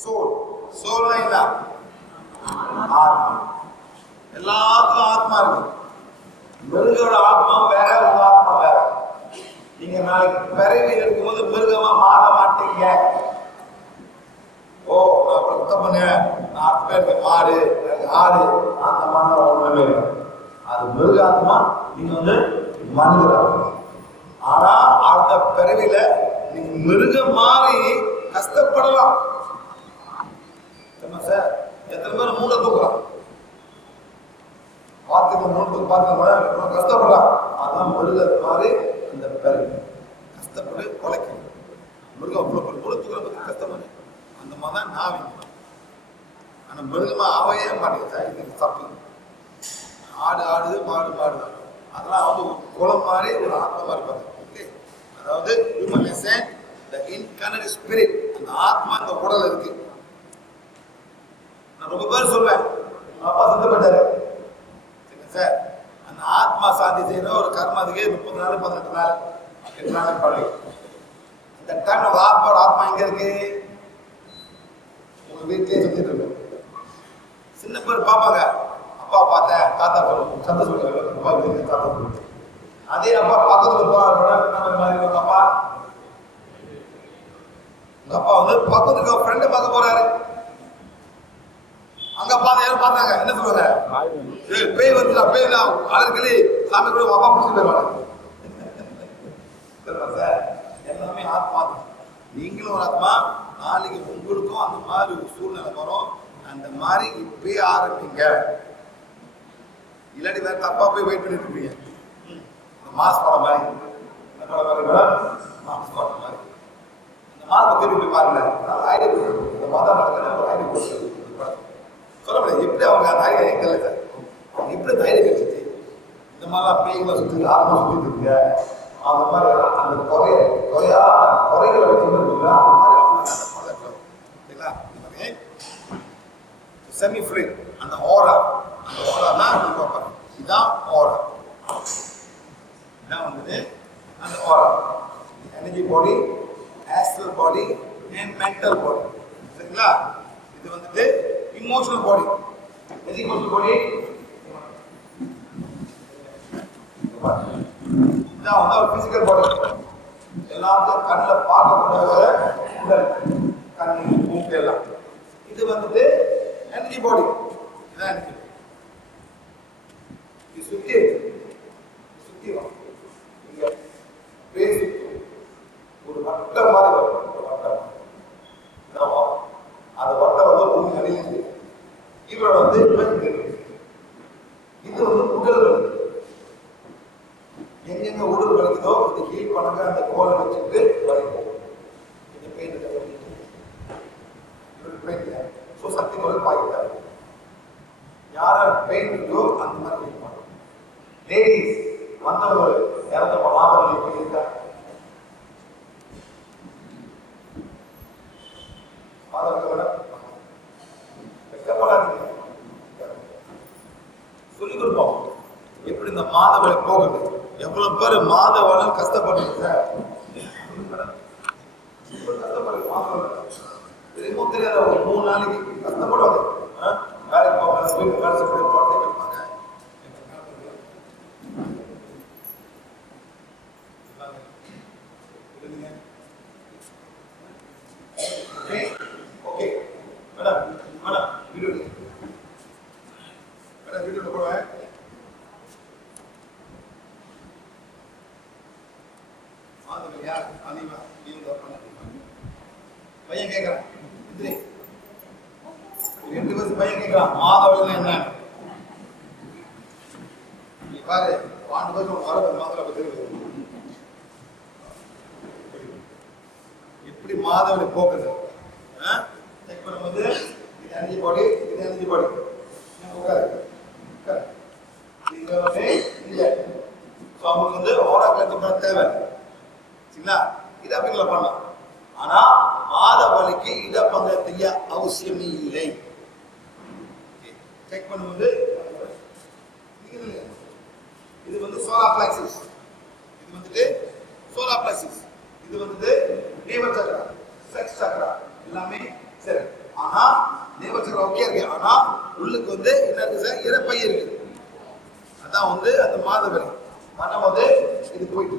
Soul. சோல்னா என்ன? ஆத்மா. எல்லாத்துக்கும் ஆத்மா இருக்கு. மிருகோட ஆத்மா வேற, உங்க ஆத்மா வேற. நீங்க நாளைக்கு பிறவி இருக்கும்போது மிருகமா மாற மாட்டீங்க. ஓ, நான் அப்புறம் குத்தம் பண்ணேன், நான் 10 பேருக்கு மாடு, எனக்கு ஆடு, அந்த மாதிரி ஒண்ணுமே இல்லை. அது மிருக ஆத்மா, நீங்க மனிதர். ஆனா அடுத்த பிறவில நீங்க மிருகம் மாறி கஷ்டப்படலாம். சார், எத்தனை பேர் மூட்டை தூக்குறான், பார்த்துக்க மூட்டை பார்த்துக்க கஷ்டப்படலாம். அதான் மிருக மாதிரி அந்த பிறவி கஷ்டப்பட்டு உழைக்கணும். மிருகம் மூட்டை தூக்குற கஷ்டப்படு, அந்த மாதிரி தான் நாவிங்க. ஆனா மிருகமா ஆவையே மாட்டேங்குது சார். இது தப்பு. ஆடு ஆடுது, மாடு மாடுதான். அதெல்லாம் குளம் மாதிரி ஒரு ஆத்மா இருப்பாங்க. அதாவது ஸ்பிரிட், அந்த ஆத்மா இந்த உடல் இருக்கு. நான் ரொம்ப பேர் சொல்வேன், அப்பா சந்தப்பட்டாரு சார், அந்த ஆத்மா சாந்தி செய்யணும் ஒரு கர்மம், அதுக்கு 30 நாள் 18 நாள் 8 நாள் பழகி. இந்த டைம் ஆத்மாவோட ஆத்மா எங்க இருக்கு? உங்க வீட்டிலேயே சுத்திட்டு இருக்கு. சின்ன பேர் பார்ப்பாங்க, அப்பா பார்த்தேன், தாத்தா சொல்லுவோம், சந்தோஷம் தாத்தா சொல்லுவோம். அதே அப்பா பக்கத்துல போறாரு, அப்பா உங்க அப்பா பக்கத்துக்கு ஃப்ரெண்டை பார்க்க போறாரு. அங்க பார்த்து யாரும் பார்த்தாங்க, என்ன சொல்றாங்க? பேய் வந்துடா, பேய் அழகி சாமி கூட அப்பா பிடிச்சி போயிருவாங்க. சார், எல்லாமே ஆத்மா. நீங்களும் ஒரு ஆத்மா. நாளைக்கு உங்களுக்கும் அந்த மாதிரி ஒரு சூழ்நிலை வரும். அந்த மாதிரி இப்பயே ஆரம்பிங்க. இல்லாட்டி வேற தப்பா போய் வெயிட் பண்ணிட்டு இருப்பீங்க. மாஸ் படம் மாதிரி, மாஸ் படம் மாதிரி அந்த மாதத்தை திருப்பி பாருங்க. ஐடியா கொடுத்து இந்த மாதம் நடக்கிற ஒரு ஐடியா கொடுத்து சொல்ல முடியாது. எப்படி அவங்க அந்த ஐடியா எங்கல்ல சார், அவங்க எப்படி அந்த ஐடியா கிடைச்சிச்சு? இந்த மாதிரிலாம் பேய்களை சுற்றி ஆரம்பம் சுற்றிட்டு இருக்குங்க. அந்த மாதிரி அந்த குறைகளை வச்சு இருக்குங்க. அந்த மாதிரி அவங்க சரிங்களா? செமி ஃப்ரீ அந்த ஓரா, அந்த ஓரா தான் பார்ப்பாங்க. இதுதான் ஓரா. அந்த aura, energy body, astral body and mental body. சரிங்களா? இது emotional body. எது emotional body? இதான் ஒரு physical body. எல்லாத்தையும் கண்ணில் பார்க்கக்கூடிய உடல், கண்ணு, மூக்கு எல்லாம். இது energy body. இதான் energy. இது சுத்தி வரும். ஒரு வட்டம் மாதிரி வரும். அந்த வட்டம் பூமி அடியில் இவரோட இது உடல் எங்கெங்க உடல் வலிக்குதோ இது ஹீல் பண்ணுங்க. அந்த கோலை வச்சுட்டு வலிக்கும். இந்த பெயின் சக்தி கோல் பாய்க்கிறார். யார பெயின் இருக்கோ அந்த மாதிரி லேடிஸ் வந்தவர்கள் இறந்த மாதவர்கள் எப்படி இருக்காங்க? சொல்லிக் கொடுப்போம் எப்படி இந்த மாதவளை போகுது. எவ்வளவு பேர் மாதவளம் கஷ்டப்பட்டு தெரியாத ஒரு 3 நாளைக்கு கஷ்டப்படுவாங்க. வேலைக்கு போவாங்க, வீட்டு வேலை செய்ய குழந்தை கேட்பாங்க. பையன் கேட்கிறான், 2 வயசு பையன் கேட்கிறான், மாதவளம் என்ன பாரு. 2 வருஷம் வர மாதவளை எப்படி மாதவளை போக்குது செக் பண்ணும்போது இது எனர்ஜி பாடி, இது எனர்ஜி பாடி. அவங்களுக்கு ஓரா கலந்து தேவை. சரிங்களா? இடப்பங்களை பண்ணலாம். ஆனா மாத வலிக்கு இடப்பங்க செய்ய அவசியமே இல்லை. செக் பண்ணும்போது இது சோலார் பிளெக்ஸஸ், இது சோலார் பிளெக்ஸஸ், இது நேவல் சக்ரா, செக்ஸ் சக்ரா எல்லாமே சரி. ஆனா நேவல் ஓகே இருக்கு. ஆனா உள்ளுக்கு வந்து என்ன இருக்கு சார், இறப்பை இருக்கு. அதான் வந்து அந்த மாதவரி பண்ணும்போது இது போயிட்டு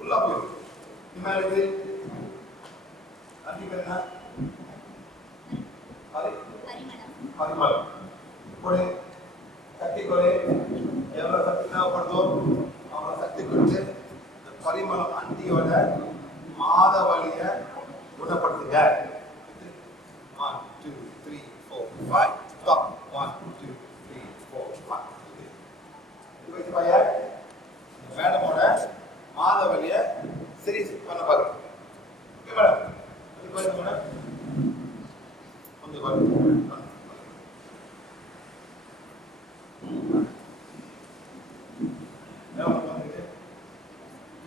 உள்ள போயிருக்கு. இனிமேலுக்கு அதிகன்னா பரிமளம் இப்படி சக்தி குறை எவ்வளவு சக்தி தேவைப்படுதோ அவ்வளவு சக்தி கொடுத்து இந்த பரிமளம் அண்டியோட மாத வலிய குணப்படுத்துங்க. 1 2 3 4 5 stop 1 2 3 4 5 இது பையன் மேடமோட மாத வலிய சரி பண்ண பாருங்க. ஓகே மேடம், இது பாருங்க மேடம் கொஞ்சம் பாருங்க.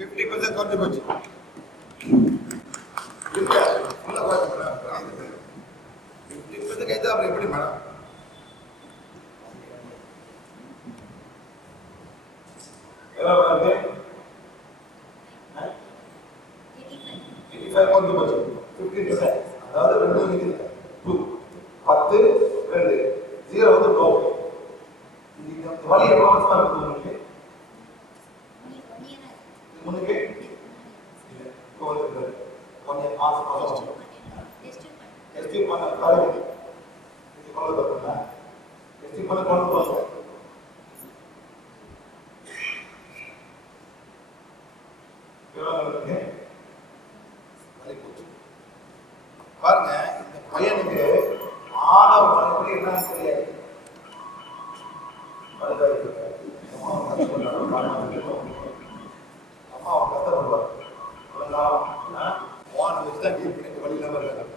50% contribution. உள்ள பாருங்க மேடம், 50% கைதா அப்புறம் எப்படி மேடம்? எவ்வளவு பாருங்க? 85 contribution 50%. அதாவது 2 நிக்குது 2 10 2 0 வந்து டோ. இந்த வலி எவ்வளவு வருஷமா இருக்கு உங்களுக்கு? முன்னுக்கு இல்ல இப்போ வந்து கொஞ்சம் மாசம் மாசம் டெஸ்ட் பண்ண காரணம் இது கொள்ள தரல. டெஸ்ட் பண்ண கொள்ள தரல. எவ்வளவு வலி போச்சு பாருங்க. இந்த பையனுக்கு ஆணவ மனப்படி என்னன்னு தெரியாது. அம்மா அவன் கஷ்டப்படுவார். ஓனை வச்சுதான் டீல் பண்ணி வழி இல்லாம இருக்காங்க.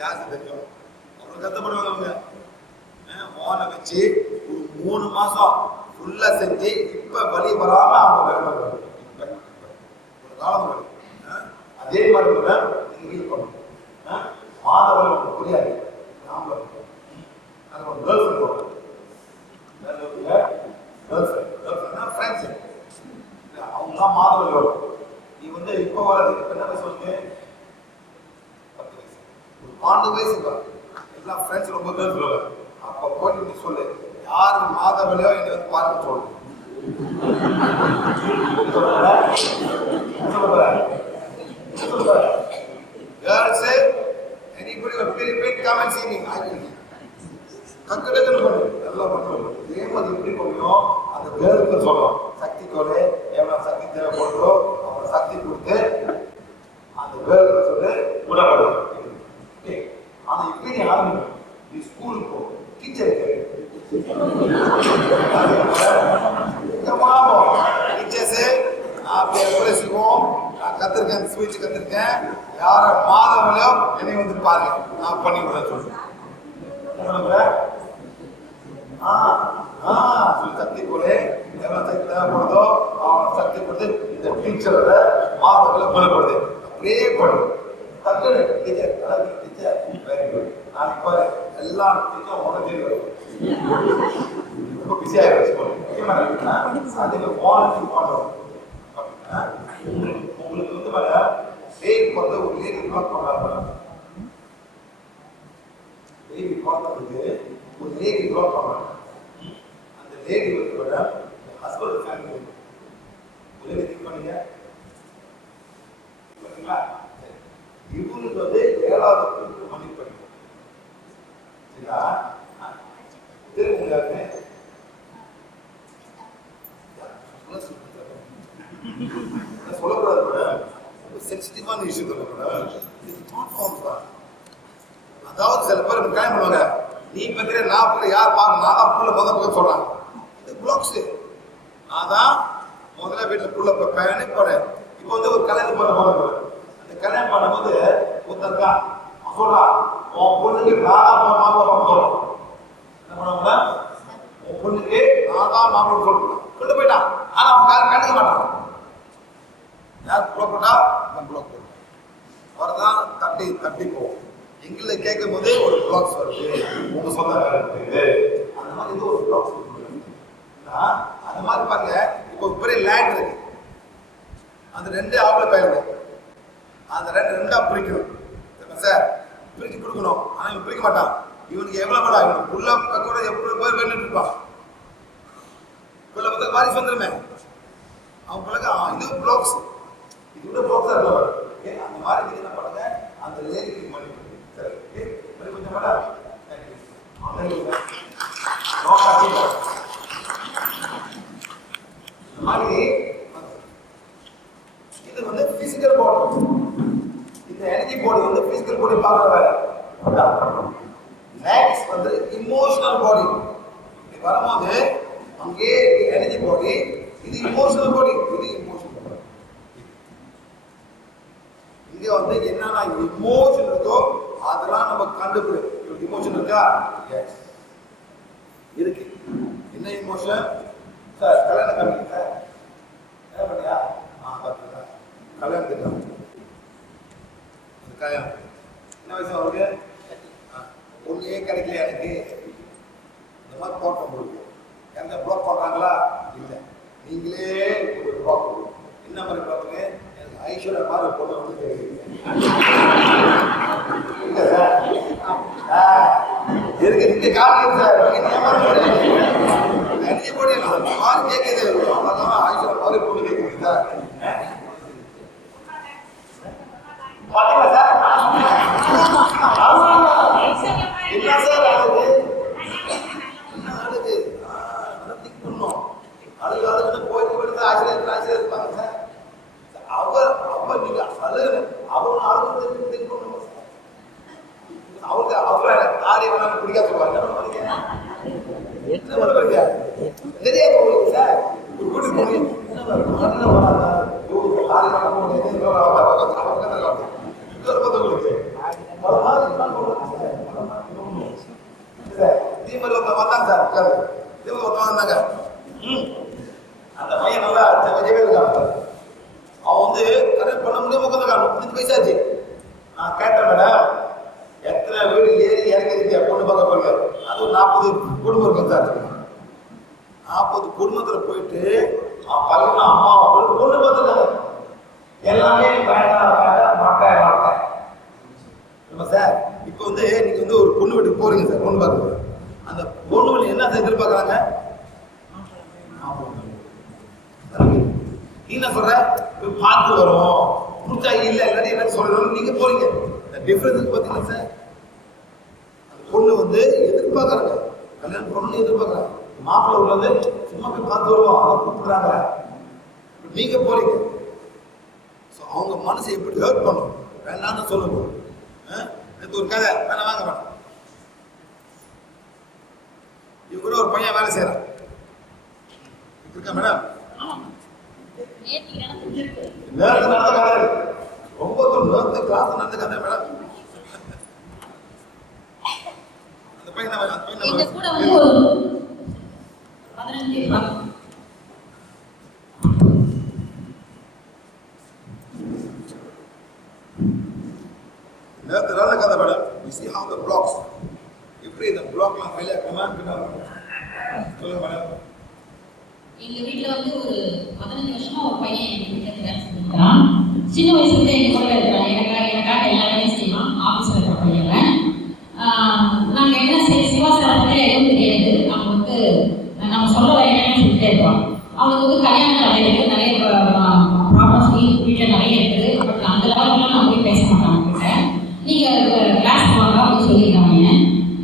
யாருக்கு தெரியும் அவ்வளவு கஷ்டப்படுவாங்க அவங்க. ஓனை வச்சு ஒரு 3 மாசம் ஃபுல்லா செஞ்சு இப்ப வலி வராம அவங்க ஒரு காலம் வலி. அதே மாதிரி கூட நீங்க ஹீல் பண்ணணும். மாதவரை உங்களுக்கு புரியாது. நாம அது ஒரு கேர்ள் ஃப்ரெண்ட் வரும். அவங்க தான் மாதவரி வரும். நீ வந்து இப்ப வர்றது என்ன வயசு வந்து 10 வயசு ஒரு 12 வயசு எல்லாம் ஃப்ரெண்ட்ஸ் ரொம்ப கேர்ள்ஸ் வருவாங்க. அப்ப போயிட்டு நீ சொல்லு, யாரு மாதவலியோ என்னை வந்து பாருங்க சொல்லு. Girls, anybody will repeat come and see me. I will. கக்கடக்கன்னு பண்ணு, நல்லா பண்ணுவோம். இதே மாதிரி எப்படி பண்ணுவோம் அந்த பேருக்கு சொல்றோம். சக்தி கோலே எவ்வளவு சக்தி தேவைப்படுதோ அவ்வளவு சக்தி கொடுத்து அந்த பேருக்கு சொல்லி குணப்படுது. ஆனா இப்படி நீ ஆரம்பிக்கணும். நீ ஸ்கூலுக்கு போ, டீச்சருக்கு டீச்சர்ஸு நான் பேசிக்குவோம். நான் கத்திருக்கேன், ஸ்பீச் கத்திருக்கேன். யார மாதவளையோ என்னை வந்து பாருங்க, நான் பண்ணி விட சொல்றேன். சக்தி போலே எவ்வளவு சக்தி தேவைப்படுதோ அவன் சக்தி கொடுத்து இந்த டீச்சரோட மாதவளை குணப்படுது. அப்படியே பண்ணும். டக்குனு டீச்சர் டீச்சர் வெரி குட். நாளைக்கு பாரு எல்லா டீச்சரும் உடனே வரும். ரொம்ப பிஸியாக இருக்கு. அதுக்கு வாலண்டியர் பண்ணுறோம். உங்களுக்கு வந்து மேல பேபி வந்து ஒரு லேடி பிளாக் பண்ணுறாங்க. பேபி பிளாக் ஒரு லேடி பிளாக் பண்ணுறாங்க. அந்த லேடி வந்து விட ஹஸ்பண்ட் ஃபேமிலி ஒரு திங்க் பண்ணீங்க சரிங்களா? இவங்களுக்கு வந்து 7வது கூட்டு மன்னிப்பு பண்ணிக்கும் சரிங்களா? திரும்ப சொல்லக்கூடாது கூட சென்சிட்டிவான இஷ்யூ சொல்லக்கூடாது. அதாவது சில பேர் கல்யாணம் பண்ணுவாங்க, நீ பத்திர நான் பத்திர யார் பார்க்க நான் தான் புள்ள முதல் சொல்றாங்க. இது பிளாக்ஸ். நான் தான் முதல்ல வீட்டில் புள்ள பையனே போறேன். இப்போ வந்து ஒரு கல்யாணம் பண்ண போறேன். அந்த கல்யாணம் பண்ணும்போது ஒருத்தருக்கா சொல்றா உன் பொண்ணுக்கு நான் தான் மாப்பிள்ள பார்க்க சொல்றோம். என்ன பண்ணுவாங்க, உன் பொண்ணுக்கு நான் தான் மாப்பிள்ள சொல்றேன் கொண்டு போயிட்டான். ஆனா அவன் கண்டுக்க மாட்டான். யார் புள்ள போட்டா நான் புள்ள போடுவேன். அவர்தான் தட்டி தட்டி போவோம். எங்களை கேட்கும் போதே ஒரு பிளாக்ஸ் வருது, உங்க சொந்தக்காரர் இருக்குது. அந்த மாதிரி இது ஒரு பிளாக்ஸ் அந்த மாதிரி பாருங்க. இப்போ பெரிய லேண்ட் இருக்கு, அந்த 2 ஆம்பளை பையன் அந்த ரெண்டா பிரிக்கணும் சார், பிரிச்சு கொடுக்கணும். ஆனா இவன் பிரிக்க மாட்டான். இவனுக்கு எவ்வளவு படம் இவனுக்கு உள்ள கூட எப்படி பேர் பண்ணிட்டு இருப்பான். உள்ள பத்த வாரிசு வந்துருமே அவன் பிள்ளைங்க இது பிளாக்ஸ், இது கூட பிளாக்ஸா இருக்க அந்த மாதிரி என்ன பண்ணுங்க, அந்த லேரிக்கு மணி சரி கொஞ்சம் மேடம் மாதிரி இது வந்து பிசிக்கல் பாடி. இந்த எனர்ஜி பாடி வந்து பிசிக்கல் பாடி பார்க்குற வேலை. நெக்ஸ்ட் வந்து இமோஷனல் பாடி. இது வரும்போது அங்கே எனர்ஜி பாடி, இது இமோஷனல் பாடி, இது இமோஷனல் பாடி. இங்க வந்து என்னன்னா இமோஷன் இருக்கோ அதெல்லாம் நம்ம கண்டுபிடி. இமோஷன் இருக்கா? எஸ் இருக்கு. என்ன இமோஷன் சார்? கல்யாணம் கம்மி சார், என்ன பண்ணியா? பார்த்துக்கா கல்யாணத்துக்கு கல்யாணம் என்ன வயசு அவருக்கு? ஒன்றையே கிடைக்கல எனக்கு. இந்த மாதிரி தோட்டம் கொடுக்கும். எந்த பிளாக் பண்ணுறாங்களா? இல்லை, நீங்களே ஒரு பிளாக் கொடுக்கும். என்ன மாதிரி பிளாக்கு? எனக்கு ஐஸ்வர்யா மாதிரி பொண்ணு வந்து தெரியுது. இல்லை சார் இருக்கு, நீங்க காட்டுங்க சார். நிறைய பொண்ணு மாதிரி கேட்குது. அவ்வளோதான் ஐஸ்வர்யா மாதிரி பொண்ணு கேட்குது சார். பாத்தீங்களா சார்? என்ன சார் அழகு? என்ன அழகு? திங்க் பண்ணோம். அழகு அழகுன்னு போயிட்டு ஆசிரியர் இருப்பாங்க சார். அவ நீங்க அழகு அவங்க அழகு திங்க் பண்ணணும் சார். அவங்க அவரை தாடி வேணாலும் பிடிக்காத சொல்லுவாங்க. என்ன பண்ணுறீங்க தெரியாது உங்களுக்கு சார். ஒரு வீட்டுக்கு போய் அந்த பையன் நல்லா இருக்கான். அவன் வந்து கரெக்ட் பண்ண முடியாம உட்காந்துருக்கான். 30 வயசாச்சு. நான் கேட்டேன் மேடம், எத்தனை வீடு ஏறி இறங்கிருக்கியா பொண்ணு பார்க்க போங்க? அது ஒரு 40 குடும்பம் இருக்கும் சார். 40 குடும்பத்தில் போயிட்டு அவன் பையனும் அம்மா பொண்ணு பார்த்துருக்காங்க. எல்லாமே மாட்டேன் சார். இப்போ வந்து நீங்க வந்து ஒரு பொண்ணு வீட்டுக்கு போறீங்க சார், பொண்ணு பார்க்க. அந்த பொண்ணு வீட்டு என்ன எதிர்பார்க்கறாங்க? நீ என்ன சொல்ற? பார்த்து வரும் புடிச்சா இல்லை இல்லாட்டி என்ன சொல்றோம் நீங்க போறீங்க. டிஃபரன்ஸ் பார்த்தீங்கன்னா சார், அந்த பொண்ணு வந்து எதிர்பார்க்கறாங்க, கல்யாணம் பொண்ணு எதிர்பார்க்கறாங்க. மாப்பிள்ளை உள்ளது சும்மா போய் பார்த்து வருவோம், அவங்க கூப்பிடுறாங்க, நீங்க போறீங்க. அவங்க மனசை எப்படி ஹர்ட் பண்ணும்? வேணான்னு சொல்லுங்க. ஒரு கதை வேணா வாங்க வேணாம். இவங்க கூட ஒரு பையன் வேலை செய்யறான் இருக்கா மேடம்? நேரத்து நடந்த கதை, ரொம்ப நேரத்து கிளாஸ் நடந்த கதை மேடம். அந்த பையன் நேரத்து நடந்த கதை madam. You see how the blocks, எப்படி இந்த பிளாக்லாம் மேலே கமாண்ட் பண்ணாங்க. சொல்லுங்க மேடம். எங்க வீட்டுல வந்து ஒரு 15 வருஷமா ஒரு பையன் எங்க வீட்டுல வேலை செஞ்சுருக்கான். சின்ன வயசுல எங்க கூட இருக்கிறான். எனக்காக எல்லா வேலையும் செய்வான். ஆபீஸ்ல இருக்கிற பையன். நாங்க என்ன சிவா சார் பத்தி எதுவும் தெரியாது. அவங்க வந்து நம்ம சொல்ற வேலையை செஞ்சுட்டே இருப்போம். அவனுக்கு வந்து கல்யாணம் நடக்குது, நிறைய ப்ராப்ளம்ஸ் வீட்டில் நிறைய இருக்குது. பட் அந்த லெவலுக்குலாம் நான் போய் பேச மாட்டேன் அவங்ககிட்ட. நீங்க கிளாஸ் வாங்க அப்படின்னு சொல்லியிருக்காங்க.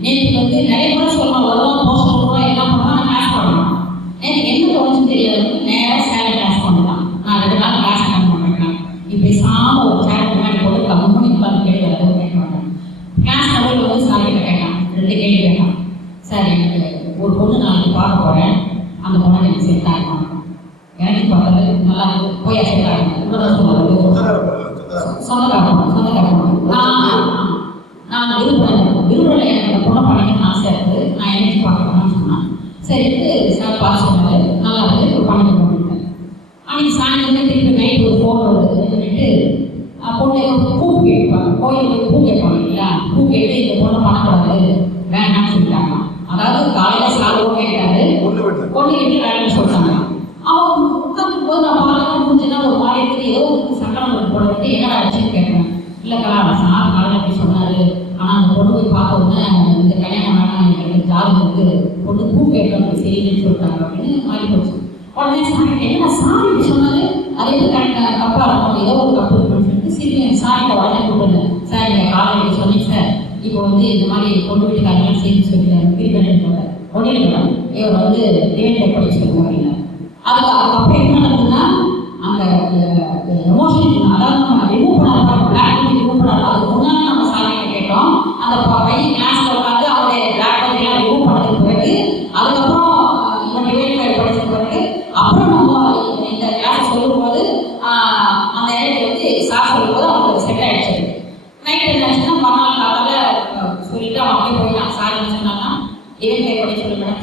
நேற்று வந்து நிறைய கூட சொல்லலாம், வருவோம் போஸ்ட் வருவோம் எல்லாம் பண்ணுவோம், நான் கிளாஸ் பண்ணலாம். எனக்கு என்ன தோணுச்சுன்னு தெரியாது. நேராக சேலை கிளாஸ் பண்ணலாம். நான் 2 நாள் கிளாஸ் அட்டன் பண்ணுறேன். இப்படி சாம ஒரு சேர் முன்னாடி போட்டு கம்மனு உட்காந்து கேள்வி எதுவும் கேட்க மாட்டேன். கிளாஸ் நடுவில் வந்து சாரிகிட்ட கேட்டான், 2 கேள்வி கேட்டான். சார் எனக்கு ஒரு பொண்ணு நாளைக்கு பார்க்க போகிறேன், அந்த பொண்ணை எனக்கு செட் ஆகணும். எனக்கு பார்த்தது நல்லா போய் செட் ஆகணும். சொந்தக்காரன் நான் விரும்பல எனக்கு அந்த பொண்ணை பண்ணிக்கணும்னு ஆசை இருக்குது. நான் என்னைக்கு பார்க்கணும்னு சொன்னேன். சரிட்டு சார் பார்த்து சொன்னார், நல்லா இருக்குது பண்ணிக்கணும். அன்றைக்கி சாயந்தரமே திருப்பி நைட்டு ஒரு ஃபோன் வருதுன்னுட்டு பொண்ணு பூ கேட்பாங்க, கோயிலுக்கு பூ கேட்பாங்க இல்லையா, பூ கேட்டு இந்த பொண்ணை பண்ணக்கூடாது வேண்டாம்னு சொல்லிட்டாங்க. அதாவது காலையில் சார் கேட்டாரு, பொண்ணு கேட்டு வேண்டாம்னு சொல்லிட்டாங்க. அவன் உட்காந்துக்கும் போது நான் பார்க்கலாம் முடிஞ்சுன்னா ஒரு மாதிரி இருக்குது, ஏதோ ஒரு சங்கடம் போட விட்டு என்னடா ஆச்சுன்னு கேட்குறேன். இல்லைக்கா சார் காலையில் அப்படி சொன்னார், ஆனால் அந்த பொண்ணு போய் பார்த்த உடனே இந்த கல்யாணம் வேணாம், எனக்கு ஜாதகம் இருக்குது, பொண்ணு பூ கேட்கறது சரியில்லைன்னு சொல்லிட்டாங்க அப்படின்னு மாறி போச்சு. உடனே சார் என்ன சார் இப்படி சொன்னாரு, அது எது கரெக்டாக தப்பாக இருக்கும், ஏதோ ஒரு தப்பு இருக்குன்னு சொல்லிட்டு சரி சார்கிட்ட உடனே கூப்பிடுறேன். சார் நீங்கள் காலையில் இப்படி சொன்னீங்க சார், இப்போ வந்து இந்த மாதிரி பொண்ணு வீட்டுக்காரங்களாம் சேர்ந்து சொல்லிட்டாங்க, பிரிப்பேன் போட்டார். ஒன்றில் மேடம் இவர் வந்து டிவைட் பண்ணி சொல்லுவோம் அப்படின்னா அதுக்கப்புறம் என்ன நடக்குதுன்னா அந்த எமோஷன், அதாவது நம்ம ரிமூவ் பண்ணலாம், பிளாக் பண்ணி ரிமூவ் பண்ணலாம். அதுக்கு முன்னாடி நம்ம சாரியை கேட்டோம். அந்த பையன் கிளாஸ்ல உட்காந்து அவருடைய பிளாக் பண்ணலாம் ரிமூவ் பண்ணதுக்கு பிறகு அதுக்கப்புறம் இவன் டிவைட் படிச்ச பிறகு அப்புறம் நம்ம இந்த கிளாஸ் சொல்லும்போது அந்த இடத்துல வந்து சார் சொல்லும்போது அவங்களுக்கு செட் ஆயிடுச்சு. நைட் என்னாச்சுன்னா மறுநாள் காலையில் சொல்லிட்டு அவன் அப்படியே போயிட்டான். சார் என்ன சொன்னாங்கன்னா டிவைட் படிக்க சொல்லி மேடம்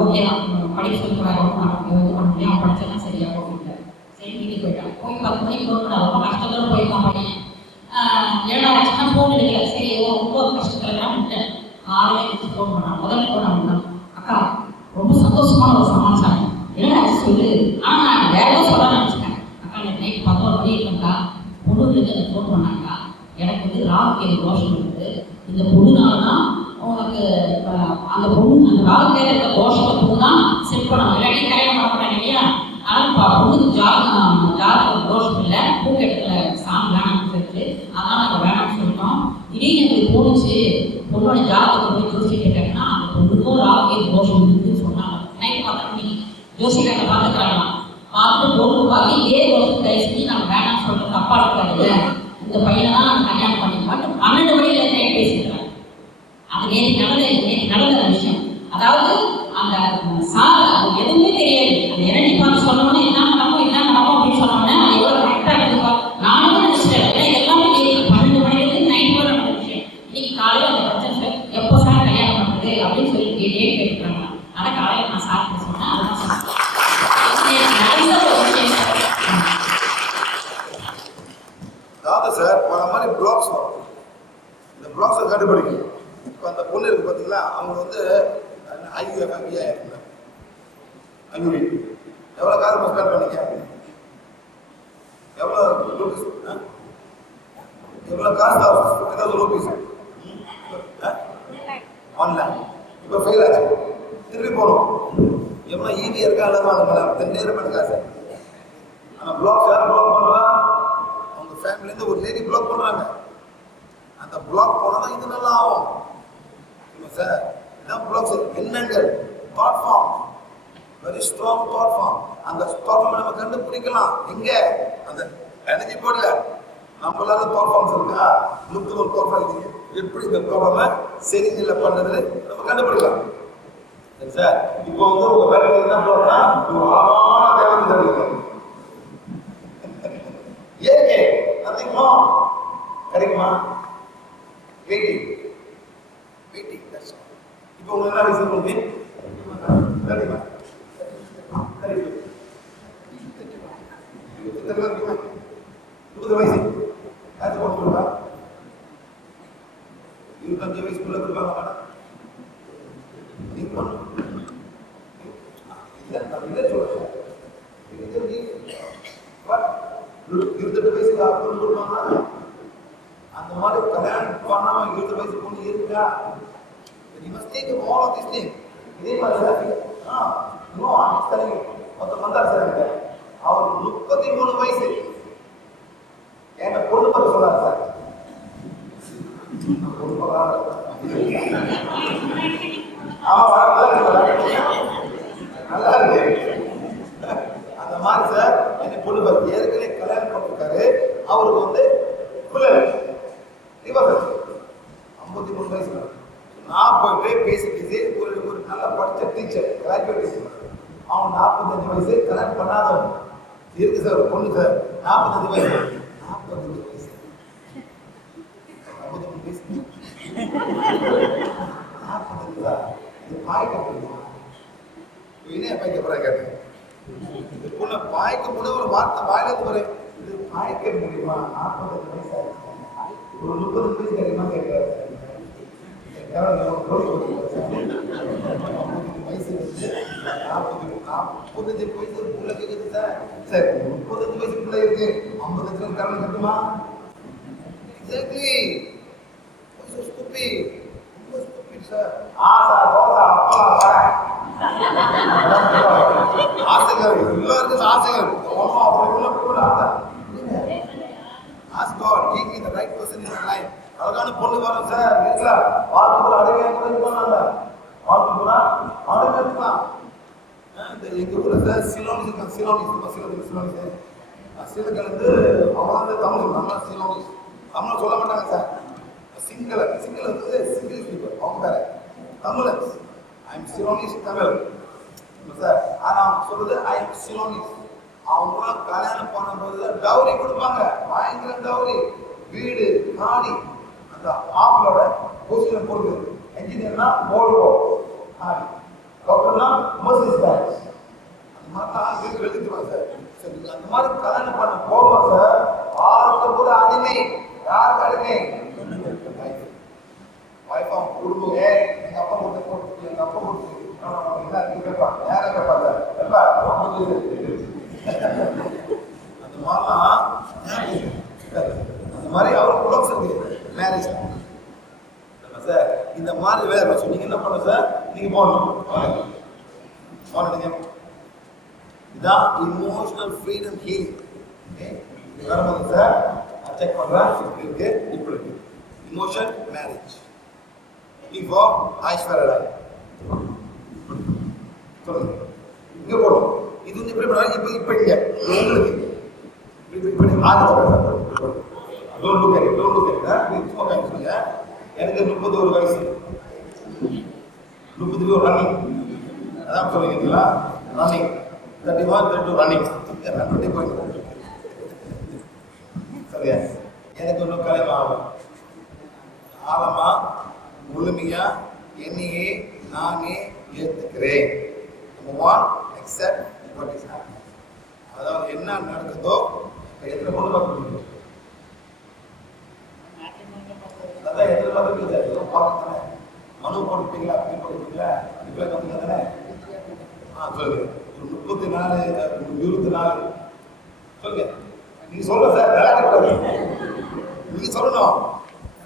ஓகே தான் படிக்க சொல்லிட்டு இது பண்ண முடியும், அவன் படிச்சா சரியா போகிட்டார். சரி வீட்டுக்கு போயிட்டான். போய் 10 மணிக்கு ஃபோன் பண்ண ரொம்ப கஷ்டத்தோட போயிருக்கான் பையன். ஏழாச்சுன்னா ஃபோன் எடுக்கல. சரி ஏதோ ரொம்ப கஷ்டத்துல விட்டேன். காலையில எடுத்து ஃபோன் பண்ணான். முதல்ல ஃபோன் அப்படின்னா அக்கா ரொம்ப சந்தோஷமான ஒரு சமாச்சாரம், என்ன சொல்லு. ஆனால் நான் வேற ஏதோ சொல்ல நினச்சிட்டேன். அக்கா எனக்கு நைட் 11 மணி இருக்கா பொண்ணுங்களுக்கு எனக்கு ஃபோன் பண்ணாக்கா, எனக்கு வந்து ராகு தோஷம் இருக்குது, இந்த பொண்ணுனால தான் உனக்கு அந்த பொண்ணு அந்த ராகு இருக்க தோஷத்தை பொண்ணு தான் செட் பண்ணணும், இல்லாட்டி கல்யாணம் பண்ண மாட்டாங்க இல்லையா. ஆனால் பொண்ணுக்கு ஜாதகம் தோஷம் இல்லை, பூக்கெட்டுல சாமி வேணாம்னு சொல்லிட்டு அதனால நாங்கள் வேணாம்னு சொல்லிட்டோம். திடீர்னு எங்களுக்கு தோணுச்சு பொண்ணோட ஜாதகத்தை போய் ஜோசிக்கிட்ட கேட்டேன்னா அந்த பொண்ணுக்கும் ராகு தோஷம் இருக்குதுன்னு சொன்னாங்க. நைட் 10 மணிக்கு ஜோசிக்காரங்க பார்த்துக்கிறாங்க. பார்த்துட்டு பொண்ணு பார்த்து தோஷம் தயவு செஞ்சு நாங்கள் வேணாம்னு சொல்லிட்டு தப்பா இருக்காது, இந்த பையனை தான் நாங்கள் கல்யாணம் பண்ணிக்கலாம் 12 மணிக்கு நைட் பேசிக்கிறாங்க. அது நேற்று நடந்த விஷயம். அதாவது அந்த சார் அது எதுவுமே தெரியாது. அந்த இறங்கி பார்த்து சொன்னோன்னே என்ன நடக்கும் அப்படின்னு சொன்னோன்னே அது எவ்வளோ கரெக்டாக இருக்குப்பா. நானும் நினைச்சிட்டேன் எல்லாமே தெரியும். 12 மணிலேருந்து நைட் வரை நடந்த விஷயம். இன்னைக்கு காலையில் அந்த பிரச்சனை எப்போ சார் கல்யாணம் பண்ணுறது அப்படின்னு சொல்லி கேட்டுக்கிறாங்க. அதை காலையில் நான் சார் சொன்னேன். அதுதான் நடந்த ஒரு விஷயம் சார். அதாவது சார் பல மாதிரி பிளாக்ஸ் இந்த பிளாக்ஸை கண்டுபிடிக்கணும். இப்போ அந்த பொண்ணு இருக்கு பார்த்தீங்களா, அவங்க வந்து ஐயூஎஃப் ஐயூவி எவ்வளோ காலம் ஸ்பெண்ட் பண்ணீங்க, எவ்வளோ ரூபீஸ், எவ்வளோ காசு 50,000 ரூபீஸ் 1 lakh. இப்போ ஃபெயில் ஆச்சு, திருப்பி போகணும். எவ்வளோ ஈஸியாக இருக்கா இல்லாமல் 10,000 பண்ண காசு. ஆனால் பிளாக் யார் பிளாக் பண்ணுறா, அவங்க ஃபேமிலியிலேருந்து ஒரு லேடி பிளாக் பண்ணுறாங்க. அந்த பிளாக் போனால் தான் இது நல்லா ஆகும் சார். இதான் பிளாக்ஸ் எண்ணங்கள், thought form, very strong thought form. அந்த தாட் ஃபார்ம் நம்ம கண்டுபிடிக்கலாம். எங்க அந்த எனர்ஜி போடல நம்மளால தாட் ஃபார்ம்ஸ் இருக்கா, லுக் ஒரு தாட் ஃபார்ம் இருக்கு, எப்படி இந்த ப்ராப்ளமை சரி இல்லை பண்ணுறது நம்ம கண்டுபிடிக்கலாம். சரி சார், இப்போ வந்து உங்க வேலை என்ன ப்ராப்ளம்னா ஒரு ஆழமான தேவதை தெரிவிக்கும். ஏகே நத்திங் ராங், கிடைக்குமா? Waiting waiting. இப்போ உங்களுக்கு என்ன வயசு உங்களுக்கு? தெரியுமா? 20 வயசு யாரு போட்டுருப்பா? 25 வயசுக்குள்ள இருப்பாங்க மேடம். நீங்க இல்லை நான் இதை சொல்றேன். 28 வயசுக்கு அப்புறம் கொடுப்பாங்க. அந்த மாதிரி கல்யாணம் பண்ணாம 20 வயசு பொண்ணு இருக்கா? You must take all of these things. இதே மாதிரி சார் இன்னும் ஆட்சி மொத்தம் வந்தார் சார். அவர் 33 வயசு என்கிட்ட பொண்ணு பார்க்க சொன்னார் சார். நல்லா இருக்கு. அந்த மாதிரி சார் என்னை பொண்ணு பார்த்து ஏற்கனவே கல்யாணம் பண்ணிருக்காரு. அவருக்கு வந்து 53 வயசு. நான் போயிட்டு பேசி ஒரு நல்ல படித்த டீச்சர், கிராஜுவேட் டீச்சர். அவன் 45 வயசு, கல்யாணம் பண்ணாதவன் இருக்கு சார். ஒரு பொண்ணு சார் 45 வயசு. 45 வயசு 53 வயசு 45 தான். இது பாய்க்க முடியுமா? என்ன பாய்க்க போறேன் கேட்டேன். இந்த பொண்ணை பாய்க்க முடிய ஒரு வார்த்தை வாயிலிருந்து வரேன். இது பாய்க்க முடியுமா? 45 வயசு ஆயிடுச்சு. ஒரு 30 வயசு கிடைக்குமா கேட்கிறாரு. வயசு வந்து 45 வயசு புள்ள கேக்குது சார். சரி 35 வயசு பிள்ளை இருக்கு, 55 கடன் கட்டுமா? Exactly. Why so stupid? ரொம்ப stupid sir. ஆசை ரோசா அப்பளம் வடை. ஆசைகள் எல்லாருக்கும் ஆசைகள். ஒன்றும் அப்படி கூட ஆசை. Ask God, give me the right person in my life. அழகான பொண்ணு வரும் சார் வீட்டுல வாழ்க்கை அழகே கூட பண்ணாங்க. வாழ்க்கை அழகா இருக்கலாம். இந்த எங்க ஊர்ல சார் சிலோனிஸ் இருக்காங்க. சிலோனிஸ் சிலக்கு வந்து அவங்க வந்து தமிழ் நம்ம சிலோனிஸ் தமிழ் சொல்ல மாட்டாங்க சார். சிங்கள வந்து சிங்கிள் பீப்புள் அவங்க வேற தமிழன்ஸ். I am Ceylonese Tamil sir. ஆனா சொல்றது ஐ எம் சிலோனிஸ். அவங்களாம் கல்யாணம் பண்ணும்போது டவுரி கொடுப்பாங்க. பயங்கர டவுரி. வீடு காடி அந்த ஆப்பிளோட பொசிஷன் பொறுத்து. என்ஜினியர்னா போல்வோ காடி, டாக்டர்னா மர்சிடிஸ் பென்ஸ். அந்த மாதிரிலாம் எழுதிக்குவாங்க சார். சரி அந்த மாதிரி கல்யாணம் பண்ண போவோம் சார். வாழ்க்கை பூரா அடிமை. யாருக்கு அடிமை? வைஃப் அவங்க குடும்பம். எங்க அப்பா கொடுத்து எங்க அப்பா கொடுத்து கேட்பான். நேரம் கேட்பாங்க அந்த மாதிரிலாம் அந்த மாதிரி அவருக்கு உடம்பு இருக்கு மேரேஜ் சார். இந்த மாதிரி வேற சொன்னீங்க என்ன பண்ண சார் நீங்க போடணும். இதான் இமோஷனல் ஃப்ரீடம் ஹீலிங். வரும்போது சார் செக் பண்றேன். இப்படி இருக்கு இமோஷன் மேரேஜ். இப்போ ஐஸ்வர்யா ராய் சொல்லுங்க இங்க போடும். இது வந்து எப்படி பண்ணாலும் இப்ப இங்க உங்களுக்கு இப்படி ஆகுது. டோன்ட் லுக் அட் சொல்லுங்க. எனக்கு 31 வயசு. 31 ரன்னிங். அதான் சொல்லுவீங்களா ரன்னிங் 31 32 ரன்னிங் 20 போயிட்டு சரியா. எனக்கு ஒன்றும் கல்யாணம் ஆகும். ஆழமா முழுமையா என்னையே நானே ஏற்றுக்கிறேன். Accept what is happening. அதாவது என்ன நடக்குதோ எத்தனை பொண்ணு பார்க்க முடியும். அதான் எத்தனை பார்த்துருக்குது ஏதோ பார்க்கத்தானே. மனு போட்டுப்பீங்களா அப்படி போட்டுப்பீங்களா இப்போ வந்து தானே. சொல்லுங்க 34 24 சொல்லுங்க. நீங்க சொல்லுங்க சார் விளையாடக்கூடாது. நீங்க சொல்லணும்.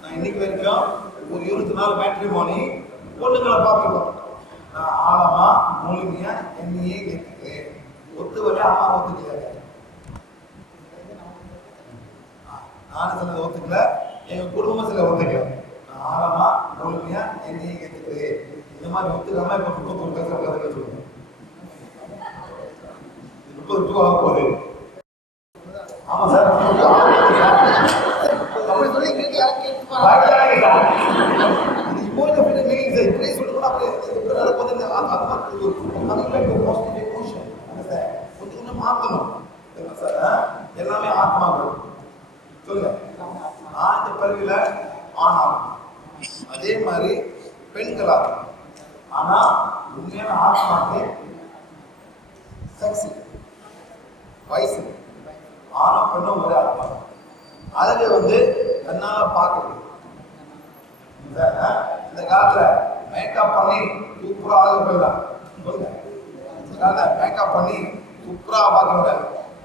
நான் இன்னைக்கு வரைக்கும் ஒரு 24 மேட்ரிமோனி பொண்ணுங்களை பார்த்துருக்கோம். நான் ஆழமா முழுமையா என்னையே கேட்கிறேன். ஒத்து வரல அம்மா ஒத்துக்கல. நானும் சிலதை ஒத்துக்கல, எங்க குடும்பம் சில ஒத்துக்கல. நான் ஆழமா முழுமையா என்னையே கேட்கிறேன். இந்த மாதிரி ஒத்துக்காம இப்ப 31 வயசு உட்காந்து சொல்லுங்க. 32 ஆக போகுது. ஆமா சார் அப்படி சொல்லி இது இமோஷனல் மீனிங் சார். இப்படி சொல்லணும். அப்படியே மாற்றணும் சார். எல்லாமே ஆத்மாக்கள் சொல்லுங்க. ஆண்ட பருவில ஆணாகும், அதே மாதிரி பெண்களாகும். ஆனா உண்மையான ஆத்மாக்கு செக்ஸ் வயசு ஆணும் பெண்ணும் ஒரே ஆத்மா. அழகு வந்து கண்ணால பார்க்கறது. இந்த காலத்துல மேக்கப் பண்ணி சூப்பரா அழகு போயிடலாம். இந்த காலத்துல மேக்கப் பண்ணி சூப்பரா பார்க்கறவங்க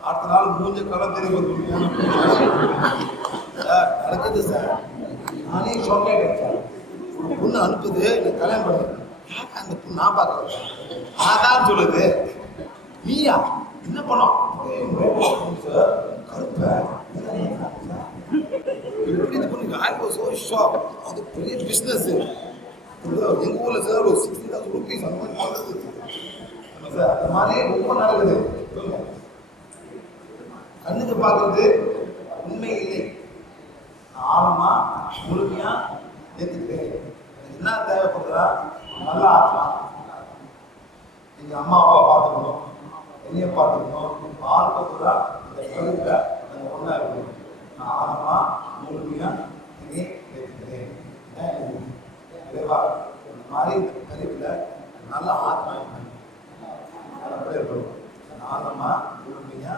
அடுத்த நாள் மூஞ்ச கலம் தெரியும் நடக்குது சார். நானே ஷாக்கேட் சார். ஒரு பொண்ணு அனுப்புது எனக்கு கல்யாணம் பண்ணு. அந்த பொண்ணு நான் பார்க்கறேன். அதான் சொல்லுது நீயா என்ன பண்ணோம் சார் கருப்ப எப்படி இது பண்ணுங்க. I was so shock. அது பெரிய பிஸ்னஸ். எங்க ஊர்ல சார் ஒரு 60,000 ரூபீஸ் அந்த மாதிரி பண்ணுறது சார். அந்த மாதிரி ரொம்ப நடக்குது. கண்ணுக்கு பார்க்கறது உண்மை இல்லை. ஆழமா முழுமையா ஏற்றுக்கிறேன். என்ன தேவைப்படுறா நல்ல ஆத்மா. எங்க அம்மா அப்பா பார்த்துக்கணும், என்னைய பார்த்துக்கணும். பார்க்கக்கூடா இந்த கருத்தை நாங்கள் ஒன்றா இருக்கணும். நான் ஆழமா முழுமையா என்னையே ஏற்றுக்கிறேன். இந்த மாதிரி இந்த கருவில் நல்ல ஆத்மா அப்படியே இருக்கணும். ஆழமா முழுமையா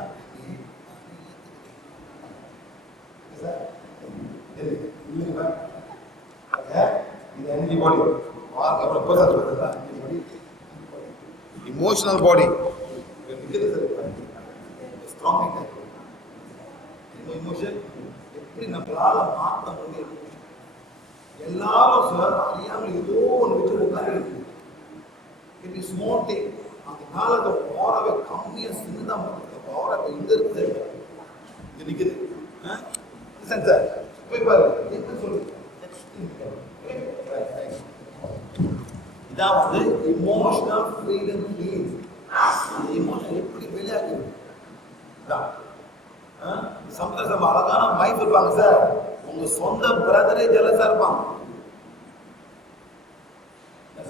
energy body. Emotional body. Strong emotion. எப்படி நம்மளால மாற்ற முடியும்? எல்லாரும் சார் அறியாமல் ஏதோ ஒன்று வச்சு உட்காந்து இப்படி ஸ்மோட்டி அதனால அந்த ஓரவை கம்மியாக சின்னதாக ஓரவை இங்க இருக்குது இங்க நிற்குது சார் போய் பாரு என்ன சொல்லுங்க. இதான் வந்து இமோஷனல் ஃப்ரீடம் ஹீல். அந்த இமோஷன் எப்படி வெளியாகுது? சம்திங் அழகான வைஃப் இருப்பாங்க சார், உங்க சொந்த பிரதரே ஜெலஸா இருப்பான்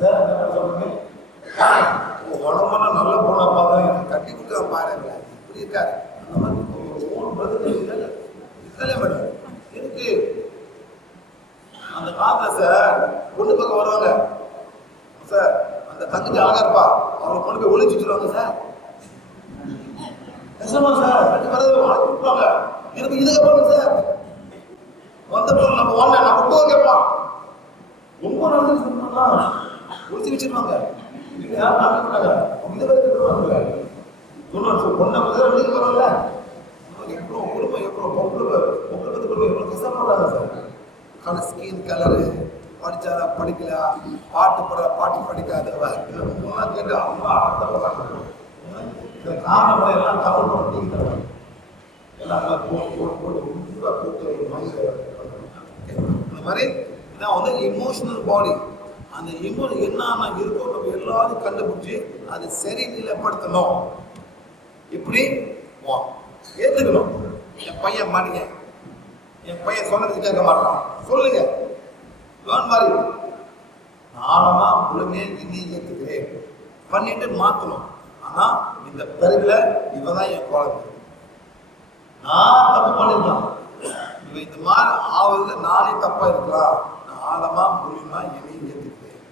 சார். என்ன சொல்றீங்க? உடம்புனா நல்ல பொண்ணா பார்த்தா எனக்கு கட்டி கொடுக்க பாருங்க இப்படி இருக்காரு. அந்த மாதிரி ஓன் பிரதர் இருக்கலே மேடம் இருக்கு. அந்த காலத்துல சார் பொண்ணு பக்கம் வருவாங்க சார், அந்த தங்கச்சி அழகா இருப்பா, அவளை கொண்டு போய் ஒளிச்சு வச்சிருவாங்க சார். சார் கொடுப்பாங்க எனக்கு இதுக்கு பண்ணுங்க சார். வந்த பொருள் நம்ம வாங்க நம்ம டூ கேட்பான் ரொம்ப நல்லது சொன்னா ஒளிச்சு வச்சிருவாங்க. பொண்ணை வீட்டுக்கு வரல எவ்வளோ குடும்பம் எவ்வளோ பொம்பளை எவ்வளோ கஷ்டப்படுறாங்க சார். ஸ்கின் கலரு படிச்சாரா படிக்கல, பாட்டு போடுற பாட்டு படிக்காதவ கேட்டு அம்மா காரணம் எல்லாம் தமிழ் போட்டு எல்லாம் இந்த மாதிரி இதான் வந்து இமோஷனல் பாடி. அந்த இமோஷன் என்னன்னா இருக்கோ நம்ம எல்லாரும் கண்டுபிடிச்சி அதை சரி நிலைப்படுத்தணும். இப்படி ஏத்துக்கணும். என் பையன் மாட்டீங்க, என் பையன் சொன்னதுக்கு கேட்க மாட்டான் சொல்லுங்க மாதிரி நாளமா முழுமையை இன்னைக்கு ஏற்றுக்கிறேன் பண்ணிட்டு மாற்றணும். ஆனா இந்த பிறகுல இவதான் என் குழந்தை, நான் தப்பு பண்ணிருக்கலாம், இவ இந்த மாதிரி ஆவது நானே தப்பா இருக்கலாம். நான் ஆழமா முழுமையா என்னையும் ஏற்றுக்கிறேன்.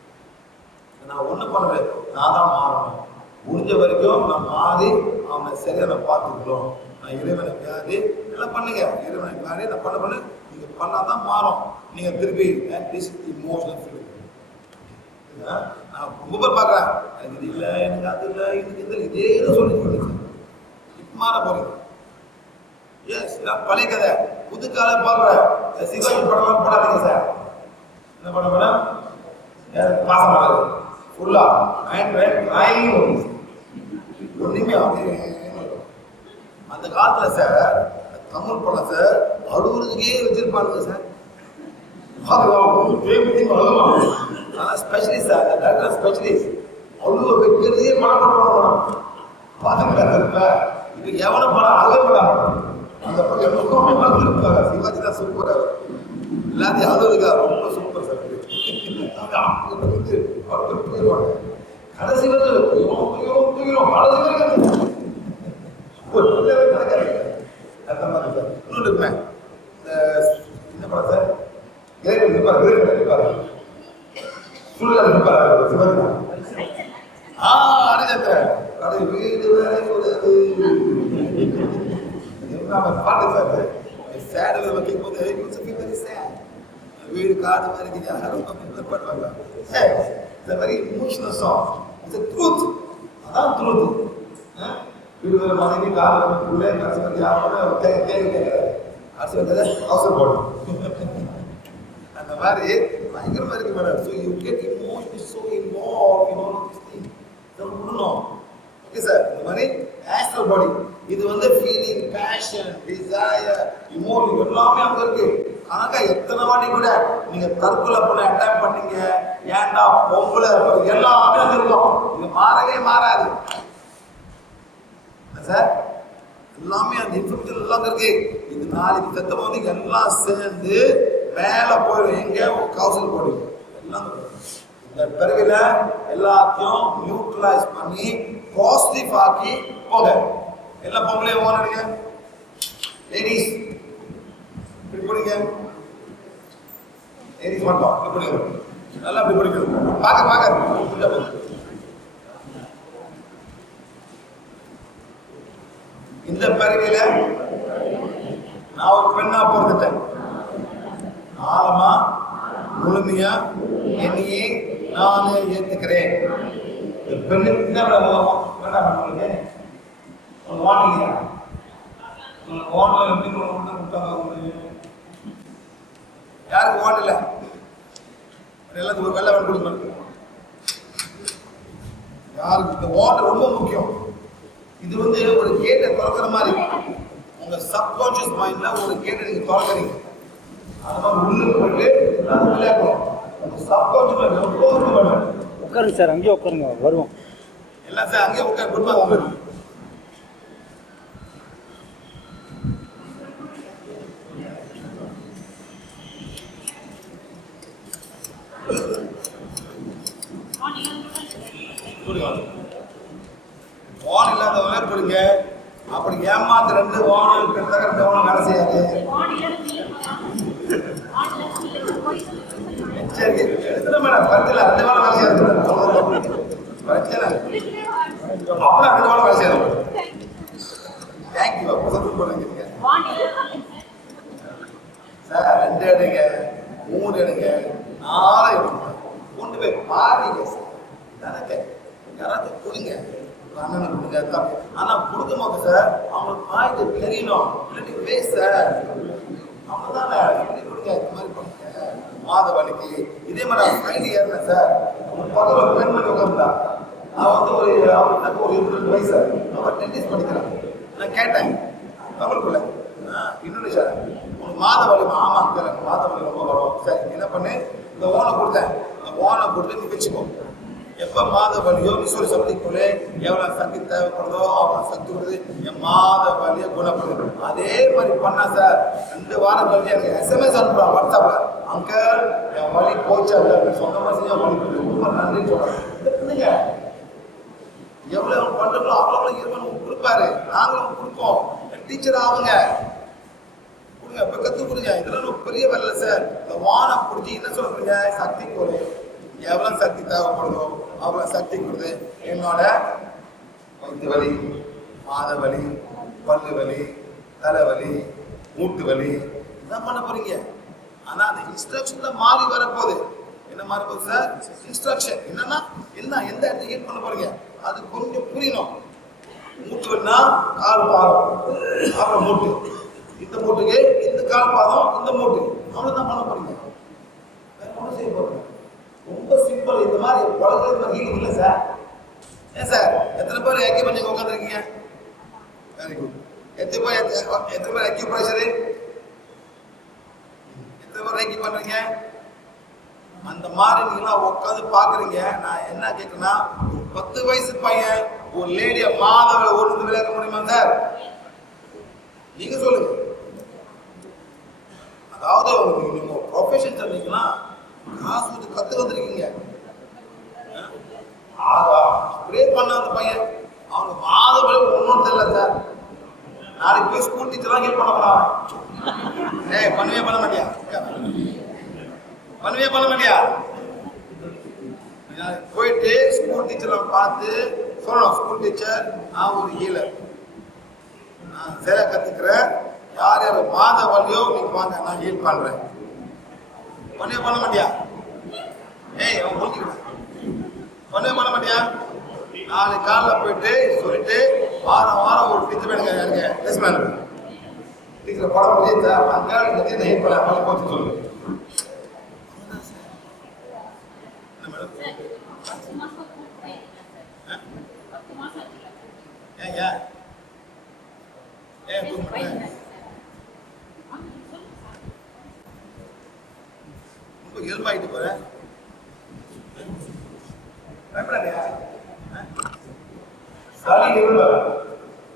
நான் ஒண்ணு பண்ணுவேன், நான் தான் மாறணும். முடிஞ்ச வரைக்கும் நான் மாறி அவனை சரியா நான் பார்த்துக்கணும். நான் இறைவனை வியாதி எல்லாம் பண்ணுங்க, இறைவனை வியாதி நான் பண்ண நீங்க பண்ணாதான் மாறும். நீங்க திருப்பி இமோஷனல் ஃபீலிங் நான் ரொம்ப பேர் பார்க்குறேன், எனக்கு இது இல்லை, எனக்கு அது இல்லை, எனக்கு இது இதே தான் சொல்லி இப்போ மாற போறீங்க. எஸ் நான் பழைய கதை புது காலம் பார்க்குறேன். சிவாஜி படம்லாம் போடாதீங்க சார். என்ன பண்ண மேடம் எனக்கு பாசம் ஆகுது ஃபுல்லா ஒன்றுமே அந்த காலத்துல சார் தமிழ் படம் சார் அழுகுறதுக்கே வச்சிருப்பாங்க sir. Specialist sir, doctor specialist அழுவ வைக்கிறதே படம் பண்ணுவாங்க. பாத்துக்கிட்ட இப்ப எவன படம் அழுக படம் அந்த படம் இருப்பாங்க. சிவாஜி தான் சூப்பர், எல்லாத்தையும் அழுதுக்கா ரொம்ப சூப்பர் சார். போயிடுவாங்க கடைசி வரைக்கும் கடைசி வரைக்கும் அந்த மாதிரி சார். இன்னொன்று இருக்குமே இந்த படம் சார் கிரேட் நிற்பார், கிரேட் நிற்பார், சுடுகாடு நிற்பார் சிவன். அரிஜந்திரன் கடை வீடு வேலை கூடாது பாட்டு சார். சேடு வைக்கும் போது வீடு காடு மாதிரி யாரும் பண்ணுவாங்க. இந்த மாதிரி இமோஷனல் சாங் ட்ரூத், அதான் ட்ரூத். வீடு வேறு மனைவி காடு பிள்ளை கடைசி வந்து யாரும் கேட்க அரசு வந்தது அவசரப்படும். அந்த மாதிரி பயங்கரமா இருக்கு madam. So you get emotional so involve in all of this thing. இதெல்லாம் விடணும். Okay sir. இந்த மாதிரி ஆஸ்ட்ரல் பாடி இது வந்து ஃபீலிங், பேஷன், டிசையர், இமோஷன் எல்லாமே அங்கே இருக்கு. ஆனாக்கா எத்தனை வாட்டி கூட நீங்க தற்கொலை பண்ண அட்டாக் பண்ணீங்க, ஏன்டா பொம்பளை எல்லாமே அங்கே இருக்கும். இது மாறவே மாறாது சார். எல்லாமே அந்த இன்ஃபர்மேஷன் எல்லாம் இருக்கு. இது நாளைக்கு சத்தம் வந்து எல்லாம் சேர்ந்து மேல போயிடும். எங்க கவுசல் போடும் எல்லாம் இந்த பிறகுல எல்லாத்தையும் நியூட்ரலைஸ் பண்ணி பாசிட்டிவ் ஆக்கி போங்க. எல்லாம் பொம்பளை ஓடுங்க, லேடிஸ் இப்படி போடுங்க, லேடிஸ் மட்டும் இப்படி போடுங்க, நல்லா இப்படி படிக்கணும். பார்க்க பார்க்க இந்த பிறவில நான் ஒரு பெண்ணா பிறந்துட்டேன். ஆழமா முழுமையா என்னையே நானே ஏத்துக்கிறேன். பெண்ணு என்ன வேண்டாம் வாங்கலையா? ஓன்ல எப்படி கொடுத்தாங்க? யாருக்கு ஓன் இல்லை? எல்லாத்துக்கும் ஒரு வெள்ளை வேன் கொடுக்கணும். யாருக்கு இந்த ஓன் ரொம்ப முக்கியம். இது வந்து ஒரு கேட்டை திறக்கிற மாதிரி. உங்க சப்கான்சியஸ் மைண்ட்ல ஒரு கேட்டை நீங்க திறக்கிறீங்க. அதெல்லாம் உள்ளுக்கு போயிட்டு அது விளையாடணும். உங்க சப்கான்சியஸ் மைண்ட் எப்போதும் வேணும். உட்காருங்க சார், அங்கேயே உட்காருங்க, வருவோம். எல்லாம் சார் அங்கேயே உட்காரு, குடும்பம் உங்களுக்கு. ஓன் இல்லாதவங்க கொடுங்க. அப்படி ஏமாத்து 2 ஓன் இருக்கிறதாக 2 ஓனம் வேலை செய்யாது. சரி எடுத்துட மேடம், பிரச்சனை 2 வாரம் வேலை செய்யாது. பிரச்சனை அப்பெல்லாம் 2 வாரம் வேலை செய்யாது. தேங்க்யூ. புதுசு போடுங்க சார். 2 எடுங்க, 3 எடுங்க, 4 எடுங்க, கொண்டு போய் பாருங்க சார். எனக்கு யாராவது கொடுங்க, அண்ணனுக்கு கொடுங்க தம்பி. ஆனா கொடுக்கும் போது சார் அவங்களுக்கு பாயிண்ட் தெரியணும். இல்லாட்டி பேச அவங்க தானே சொல்லி கொடுங்க. இந்த மாதிரி பண்ணுங்க மாத வலிக்கு. இதே மாதிரி ஃபைனல் ஏறினேன் சார். பக்கத்தில் ஒரு பெண்மணி உட்காந்துட்டா. அவன் வந்து அவருக்கு ஒரு 22 வயசு. அவன் டென்னிஸ் படிக்கிறான். நான் கேட்டேன் தமிழுக்குள்ள இந்தோனேஷியா உனக்கு மாத வலி? ஆமாம் எனக்கு மாத வலி ரொம்ப வரும். சரி என்ன பண்ணு, இந்த ஓனை கொடுத்தேன். இந்த ஓனை கொடுத்து நீ வச்சுக்கோ. எப்போ மாத வலியோ விசுவல் சக்திக்குள்ளே எவ்வளோ சக்தி தேவைப்படுதோ அவ்வளோ சக்தி கொடுத்து என் மாத வலியை குணப்படுது. அதே மாதிரி பண்ணா சார் 2 வாரம் கழிச்சு எனக்கு SMS அனுப்புறான் வாட்ஸ்அப்பில். அங்கிள் என் வலி போச்சு அப்படின்னு சொந்தமாக செஞ்சு வலி போச்சு, ரொம்ப நன்றின்னு சொல்கிறேன். எவ்வளோ பண்ணுறோம் அவ்வளோ இருவன் கொடுப்பாரு. நாங்களும் கொடுப்போம். டீச்சர் ஆகுங்க, கொடுங்க, இப்போ கற்றுக் கொடுங்க. இதெல்லாம் பெரிய வேலை சார். இந்த வானை பிடிச்சி என்ன சொல்றீங்க, சக்தி போல எவ்வளோ சக்தி தேவைப்படுதோ அவ்வளோ சக்தி கொடுத்து என்னோட வயிற்று வலி, மாத வலி, பல்லு வலி, தலைவலி, மூட்டு வலி இதான் பண்ண போறீங்க. ஆனால் அந்த இன்ஸ்ட்ரக்ஷன்ல மாறி வரப்போகுது. என்ன மாறி போகுது சார்? இன்ஸ்ட்ரக்ஷன் என்னன்னா என்ன, எந்த இடத்துல ஹீட் பண்ண போறீங்க அது கொஞ்சம் புரியணும். மூட்டு வலினா கால் பாதம், அப்புறம் மூட்டு, இந்த மூட்டுக்கு இந்த கால் பாதம், இந்த மூட்டு, அவ்வளோதான் பண்ண போறீங்க. வேற ஒன்றும் செய்ய போறீங்க. ரொம்ப சிம்பிள். இந்த மாதிரி உலகத்துல ஹீலிங் இல்லை சார். ஏன் சார் எத்தனை பேர் ஐக்கிய பண்ணி உட்காந்துருக்கீங்க? Very good. எத்தனை பேர் ஐக்கிய ப்ரெஷரு, எத்தனை பேர் ஐக்கிய பண்றீங்க? அந்த மாதிரி நீங்களாம் உட்காந்து பாக்குறீங்க. நான் என்ன கேட்கறேன்னா, ஒரு 10 வயசு பையன் ஒரு லேடிய மாதவரை ஒரு விளையாட முடியுமா சார்? நீங்க சொல்லுங்க. அதாவது நீங்க ப்ரொஃபஷன் சொன்னீங்கன்னா காசு வந்து கத்து வந்திருக்கீங்க. அப்படியே பண்ண அந்த பையன் அவங்க மாதவரை ஒன்றும் தெரியல சார். நாளைக்கு போய் ஸ்கூல் டீச்சர்லாம் ஹெல்ப் பண்ண போறான். ஏய் பண்ணவே பண்ண மாட்டியா? பண்ணவே பண்ண மாட்டியா? போயிட்டு ஸ்கூல் டீச்சரை பார்த்து சொல்லணும், ஸ்கூல் டீச்சர் நான் ஒரு ஹீலர், நான் சேர கத்துக்கிறேன். யார் யார் மாத வலியோ நீங்க வாங்க, நான் ஹீல் பண்றேன். பண்ணவே பண்ண மாட்டியா? ஏய் அவன் முடிச்சுக்கிட்டான். பண்ணவே பண்ண மாட்டியா? நாளைக்கு காலையில் போயிட்டு சொல்லிட்டு வாரம் வாரம் ஒரு டீச்சர் எனக்கு டெஸ்ட் மேன் டீச்சர் படம் முடிஞ்சா அந்த இந்த ஹெல்ப் பண்ண போச்சு சொல்லு. ஏங்க ஏன் ரொம்ப இயல்பாயிட்டு போறேன். பயப்படாதயா? சளி இயல்பு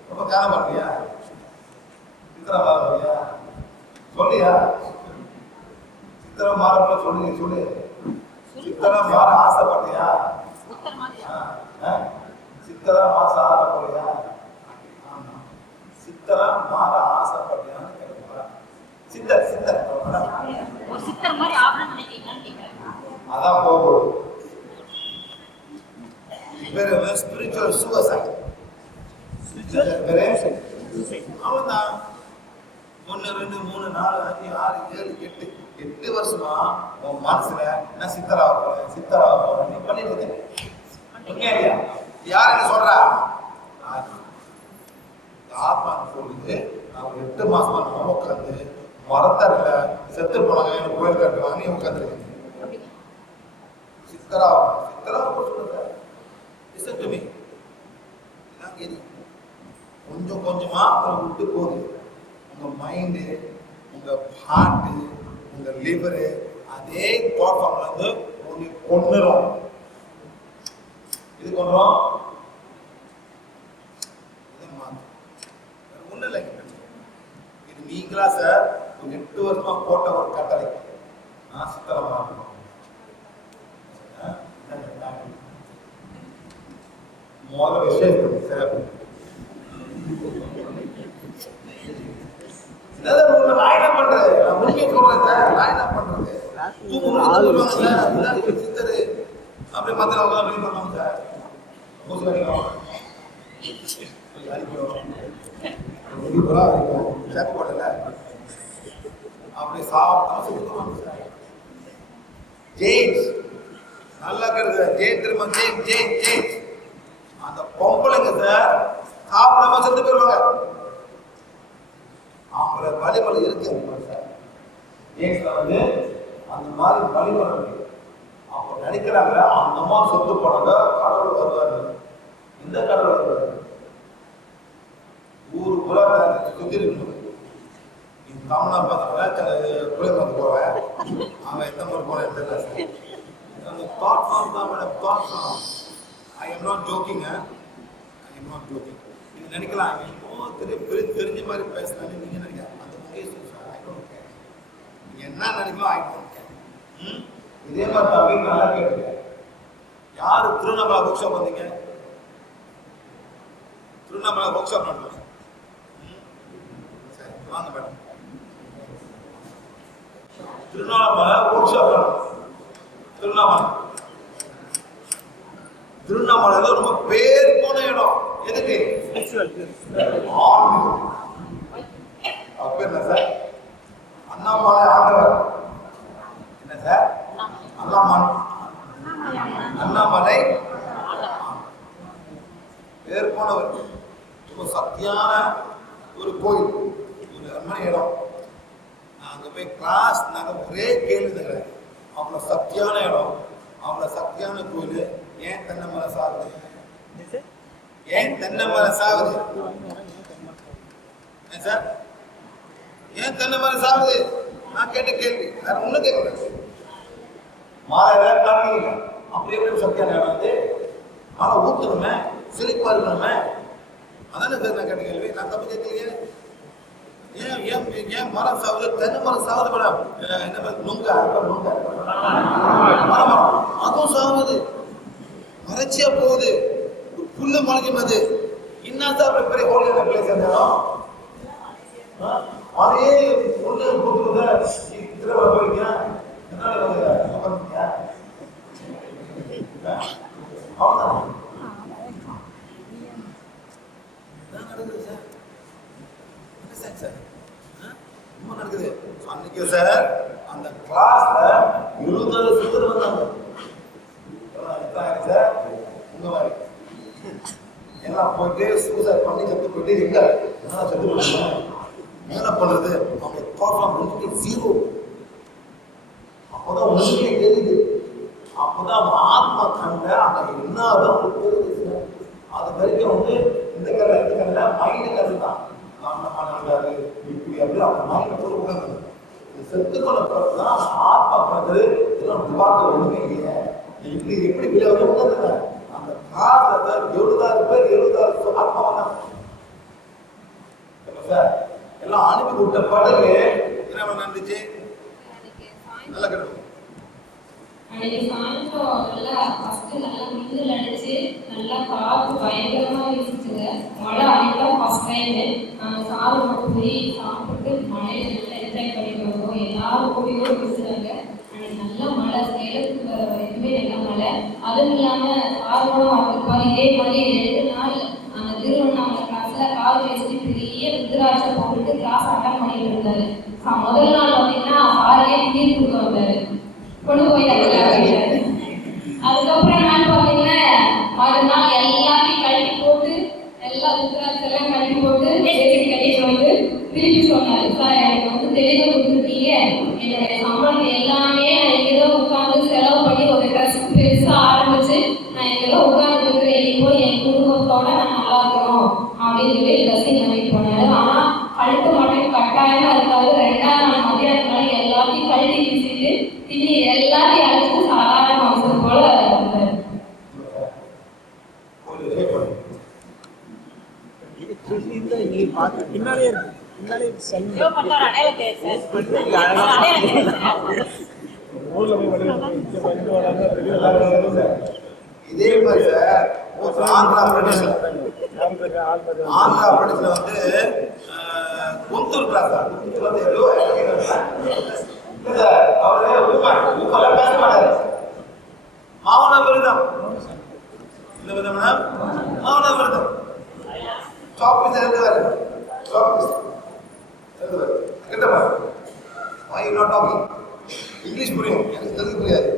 ரொம்ப காண மாட்டியா? சித்திரை மாறியா? சொல்லியா? சித்திரை மாறப்ப சொல்லுங்க, சொல்லு. சித்திரை மாற ஆசைப்பட்டியா? சித்திரை மாசம் ஆட போறியா? ஆமா. சித்திரை மாற ஆசைப்பட்டியான்னு கேட்க. சித்தர் சித்தர் ஒரு சித்தர் மாதிரி ஆகணும்னு நினைக்கிறீங்கன்னு கேட்கிறேன். அதான் போகும். பேரு ஸ்பிரிச்சுவல் சூசைட். அவன்தான் 1 2 3 4 5 6 7 8 வருஷமா உன் மனசுல நான் சித்தரா போறேன் சித்தரா போறேன் நீ பண்ணிட்டு இருக்க. யார் என்ன சொல்றா? ஆத்மா சொல்லுது. நான் 8 மாசமா நம்ம உட்காந்து மரத்தடியில செத்து போனாங்க எனக்கு கோயில் கட்டுவாங்க நீ உட்காந்துருக்கீங்க. சித்தரா சித்தரா சொல்லுங்க. Listen to me. இதான் கேதி. கொஞ்சம் கொஞ்சமா விட்டு போகுது. உங்க மைண்டு, உங்க ஹார்ட், உங்க லிவரு அதே தாட் ஃபார்ம்ல இருந்து கொன்னுரும். இது கொன்னுரும். ஒன்றும் இல்லை. இது நீங்களா சார் 8 வருஷமா போட்ட ஒரு கட்டளை. நான் சித்தரமா இருக்கணும். முதல்ல விஷயம் சார் நான் என்ன பண்றது? நான் முடிக்க சொல்றேன் சார். நான் என்ன பண்றது? சித்தரு அப்படி மத்திய பண்ணுவாங்க சார். அப்படி சாப்பிட்டு ஜெயின்ஸ் நல்லா இருக்கிறது. ஜெயின் திரும்ப ஜெயின் ஜெயின் ஜெயின் அந்த பொம்பளைங்க சார் சாப்பிடாம செத்து போயிருவாங்க. அவங்கள வழிமலை இருக்கு சார். ஜெயின்ஸ்ல வந்து அந்த மாதிரி வழிமலை அப்ப நினைக்கிறாங்க அந்த அம்மா செத்து போனாங்க கடவுள் வருவாரு. இந்த கடவுள் வருவாரு ஊரு கூட சுத்தி இருக்கணும். தமிழ்நாடு பார்த்தா புளியமரத்து போவேன். அவன் எந்த மாதிரி போறேன் தெரியல. அந்த தாட் ஃபார்ம் தான் madam. Thought form. I am not joking. I am not joking. நீங்க நினைக்கலாம் தெரிஞ்ச மாதிரி பேசுறாங்க நீங்க நினைக்கலாம். அந்த நீங்க என்ன நினைக்கலாம் ஐ டோன்ட் கேர். இதே மாதிரி தம்பி நல்லா கேட்டுங்க. யாரு திருவண்ணாமலை ஒர்க் ஷாப் வந்தீங்க? திருவண்ணாமலை ஒர்க் ஷாப் நடத்தும். சரி வாங்க madam. Tiruvannamalai work shop. Tiruvannamalai ரொம்ப பேர் போன இடம். எதுக்கு? என்ன சார்? அண்ணாமலை ஆண்டவர். என்ன சார்? அண்ணாமலை பேர் போனவர். ரொம்ப சக்தியான ஒரு கோயில், ஒரு அம்மனை இடம். அங்க போய் கிளாஸ் நாங்க ஒரே கேள்வி தரேன். அவ்வளோ சக்தியான இடம், அவ்வளோ சக்தியான கோயில். ஏன் தென்னை மரம் சாகுது? ஏன் தென்னை மரம் சாகுது? சார் ஏன் தென்னை மரம் சாகுது? நான் கேட்ட கேள்வி வேற ஒன்றும் கேட்கல. மாலை தண்ணி இல்லை. அப்படி எப்படி சக்தியான இடம் வந்து மழை ஊற்றணுமே, செழிப்பா இருக்கணுமே. அதானே சார் நான் கேட்ட கேள்வி. நான் தப்பு கேட்கலையே. ஏன் ஏன் ஏன் மரம் சாகுது? தென்னை மரம் சாகுது மேடம். என்ன நுங்க மரம் அதுவும் சாகுது. வறட்சியா போகுது. புல்லு முளைக்கும். அது இன்னும் சார் பெரிய ஹோலியான பிளேஸ் இருந்தாலும் அதையே ஒன்று கொடுத்துருந்த திருவிழா போறீங்க. அவ்வளோதான் நடக்குது சார். சார் ரொம்ப நடக்குது. அன்னைக்கு சார் அந்த கிளாஸ்ல 20 சித்தர் வந்தாங்க சார். உங்க மாதிரி எல்லாம் போயிட்டு சூசைட் பண்ணி செத்து போயிட்டு எங்க செத்து போயிட்டாங்க. என்ன பண்றது? அவங்க தாட் வந்து 0. அப்போதான் உண்மையை தெரியுது. அப்போதான் ஆத்மா கண்ட அங்க என்னதான் தெரியுது. அது வரைக்கும் வந்து இந்த கல்ல இந்த கல்ல மைண்டு கல் தான். இப்படி அப்படி அவங்க மைண்ட் போட்டு உணர்ந்து செத்து கொள்ள பிறகுதான் ஆத்மா பிறகு இதெல்லாம் பார்க்க ஒண்ணுமே இல்லையே. இப்படி எப்படி விளையாட உணர்ந்துங்க. அந்த காலத்துல 70,000 பேர் 70,000 ஆத்மா வந்தாங்க சார். எல்லாம் அனுப்பி விட்ட பிறகு என்ன நடந்துச்சு? நல்லா கிடைக்கும். அன்னைக்கு சாயந்தரம் நல்லா ஃபர்ஸ்ட் நல்லா மின்னல் அடிச்சு நல்லா காற்று பயங்கரமா வீசுச்சுங்க. மழை அன்னைக்கு ஃபர்ஸ்ட் டைம் நாங்கள் சாரு மட்டும் போய் சாப்பிட்டு மழையை நல்லா என்ஜாய் பண்ணிட்டு வந்தோம். எல்லாரும் ஓடியோடு பேசுறாங்க. அன்னைக்கு நல்லா மழை, சேலத்துக்கு வர வரைக்குமே நல்லா மழை. அதுவும் இல்லாமல் சாரோட வந்திருப்பாரு. இதே மாதிரி 2 நாள் அந்த திருவண்ணாமலை கிளாஸ்ல கால் வச்சுட்டு பெரிய ருத்ராட்சை போட்டுட்டு கிளாஸ் அட்டன் பண்ணிட்டு இருந்தாரு. முதல் நாள் பார்த்தீங்கன்னா சாரையே தீர்வு கொடுக்க வந்தாரு. கொண்டு போயிட்டாங்க. அதுக்கப்புறம் நான் பார்த்தீங்கன்னா மறுநாள் எல்லாத்தையும் கழட்டி போட்டு எல்லா ருத்ராட்செல்லாம் கழட்டி போட்டு கட்டிட்டு வந்து திருப்பி சொன்னாரு. சார் எனக்கு வந்து தெளிவு இதே மாதிரி சார் ஆந்திரா பிரதேஷ்ல வந்து குந்தூர் கிளாஸ் குந்தூர் வந்து ஏதோ அவரு ஊக்கெல்லாம் பேச மாட்டாரு. மௌன விரதம் இந்த விதம்னா மௌன விரதம் சாக்லேட் எழுதுவாரு. சாக்லேட் எழுதுவாரு. கிட்ட பாரு. Why you not talking? English புரியும், எனக்கு தெலுங்கு புரியாது.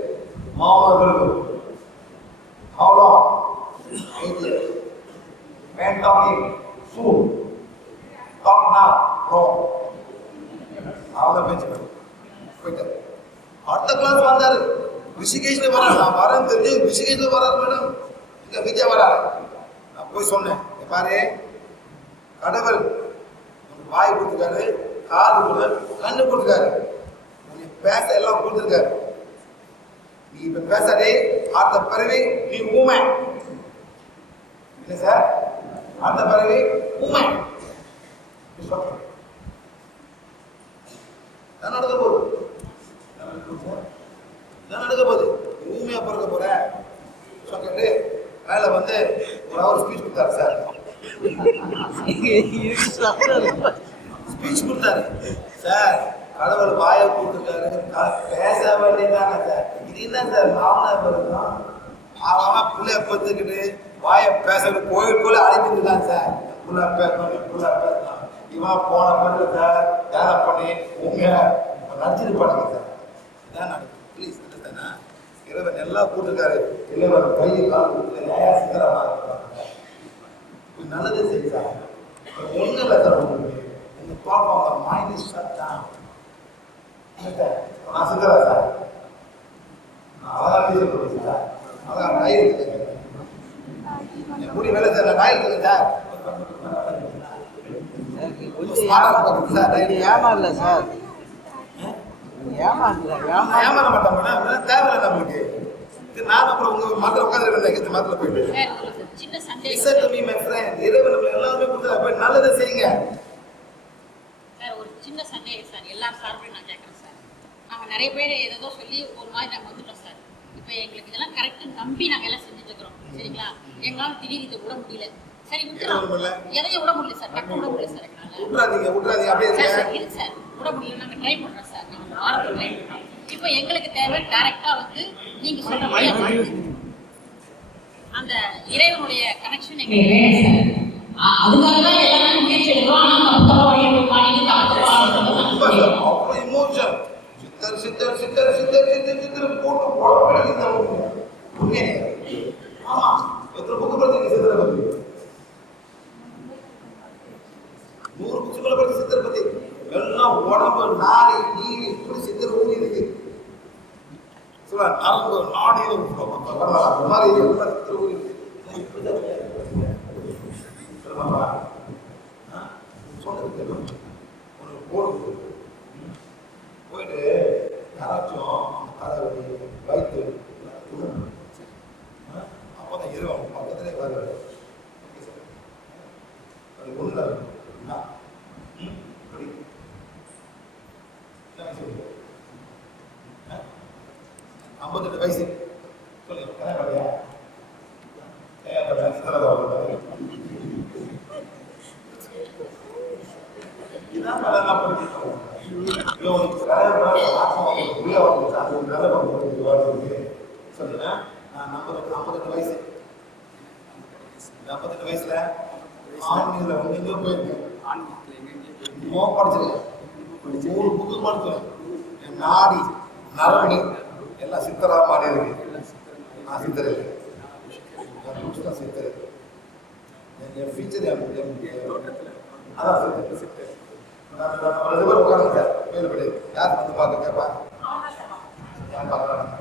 மௌன விரதம். How long? 8 years. When talking? Soon. Talk now. No. அவ்வளோ பேச்சு போயிட்டார். அடுத்த கிளாஸ் வந்தாரு. ரிஷிகேஷ்ல வராரு. நான் வரேன்னு தெரிஞ்சு ரிஷிகேஷ்ல வராரு மேடம். இங்க விஜய் வராரு. நான் போய் சொன்னேன், பாரு கடவுள் வாய் கொடுத்துருக்காரு, காது கொடுத்து கண்ணு கொடுத்துருக்காரு, நீ பேச எல்லாம் கொடுத்துருக்காரு. நீ இப்ப பேசாதே, அடுத்த பிறவி நீ ஊமை. இல்லை சார், அடுத்த பிறவி ஊமை. நடக்க போகுது, நடக்க போகுது. ஊமையா பிறக்க போற சொல்லிட்டு மேல வந்து ஒரு அவர் ஸ்பீச் கொடுத்தாரு சார். ஸ்பீச் கொடுத்தாரு சார். கடவுள் வாயை கொடுத்துருக்காரு, பேச வேண்டியதானே சார். இது என்ன சார் மாமனார் பிறகுதான் அவன் பிள்ளைய பத்துக்கிட்டு வாயை பேசுறது கோயிலுக்குள்ள அழைச்சிட்டு தான் சார். புள்ள பேசணும், புள்ள பேசணும். இவன் போன பிறகு சார் தியானம் பண்ணி உண்மையா நடிச்சிட்டு பாடுங்க சார். இதான் நடக்குது. ப்ளீஸ் தானே இறைவன் எல்லாம் கூட்டிருக்காரு. இறைவன் கையை கால் கொடுத்து நேயா சிங்கரமா நல்லதே சரி சார். ஒன்றும் இல்லை சார், உங்களுக்கு உங்க problem mind is shut down. நான் சிங்கரா சார், நான் அழகா பேச சார், அழகா நாய் இருக்குங்க, என் முடி வேலை சார், நான் நாய் இருக்குங்க சார். ஏமாறல சார், ஏமாற மாட்டோம் மேடம், தேவையில்லை நம்மளுக்கு. நான் அப்புறம் உங்க மரத்தில் உட்காந்துருக்கேன், மரத்தில் போயிட்டு listen to me my friend. இறைவன் நம்மள எல்லாமே கொடுத்தாரு, போய் நல்லதை செய்யுங்க சார். ஒரு சின்ன சந்தேகம் சார், எல்லாரும் சார்பையும் நான் கேட்குறேன் சார். நாங்கள் நிறைய பேர் ஏதோ சொல்லி ஒரு மாதிரி நாங்கள் வந்துட்டோம் சார். இப்போ எங்களுக்கு இதெல்லாம் கரெக்டுன்னு நம்பி நாங்கள் எல்லாம் செஞ்சுட்டு இருக்கிறோம், சரிங்களா? எங்களால் திடீர்னு இதை விட முடியல. சரி விட்டுலாம், எதையும் விட முடியல சார், டக்கு விட முடியல சார். எங்களால் விட்றாதீங்க அப்படியே சார் இருக்கு சார், விட முடியல. நாங்கள் ட்ரை பண்ணுறோம் சார், நாங்கள் வாரத்துக்கு ட்ரை பண்ணுறோம். இப்போ எங்களுக்கு தேவை டைரெக்டாக வந்து நீங்கள் சொல்கிற மாதிரி அந்த இறைவனுடைய கனெக்ஷன் எங்களுக்கு வேணும் சார். அதுக்காக தான் எல்லாமே முயற்சி எடுக்கிறோம். ஆனால் தப்பு வழியை பாடிட்டு அவ்வளோ இமோஷன் சித்தர் சித்தர் சித்தர் சித்தர் சித்தர் சித்தர் போட்டு குழப்பம். ஆமா, எத்தனை புக்கு படிச்சிருக்கீங்க சித்தரை பத்தி? 100 புக்ஸுகளை படிச்சு சித்தரை பத்தி. எல்லாம் உடம்பு நாடி நீடி இப்படி சித்தர் ஊறி இருக்கு. சொல்ல நரம்பு நாடியில் வரலாம் மாதிரி எல்லாம் சித்தர் ஊறி இருக்கு. சொன்னது உனக்கு போடுது போயிட்டு யாராச்சும் தலைவலி வயிற்று அப்போதான் இருவாங்க பக்கத்திலே வருவாரு. அது ஒன்றும் இல்லை, சொல்லுங்க 58 வயசு சொல்லுங்க கனகாடியா இதான் அதெல்லாம் படிச்சுட்டோம். சொல்லுங்க 58 வயசு. 58 வயசுல ஆன்மீகத்தில் வந்து எங்கேயோ போயிருக்கேன், படிச்சிருக்கேன், 3 புக்கு படிச்சிருக்கேன். என் நாடி நரம்பு எல்லாம் சித்தரா மாறி இருக்கு. நான் சித்தர் இல்லை, என் சித்தர், என் ஃபியூச்சர் அதான் சித்தர் சித்தர். ரெண்டு பேரும் உட்காருங்க சார், வேலுபடி யார் வந்து பார்க்க கேட்பா யார் பார்க்கலாம்.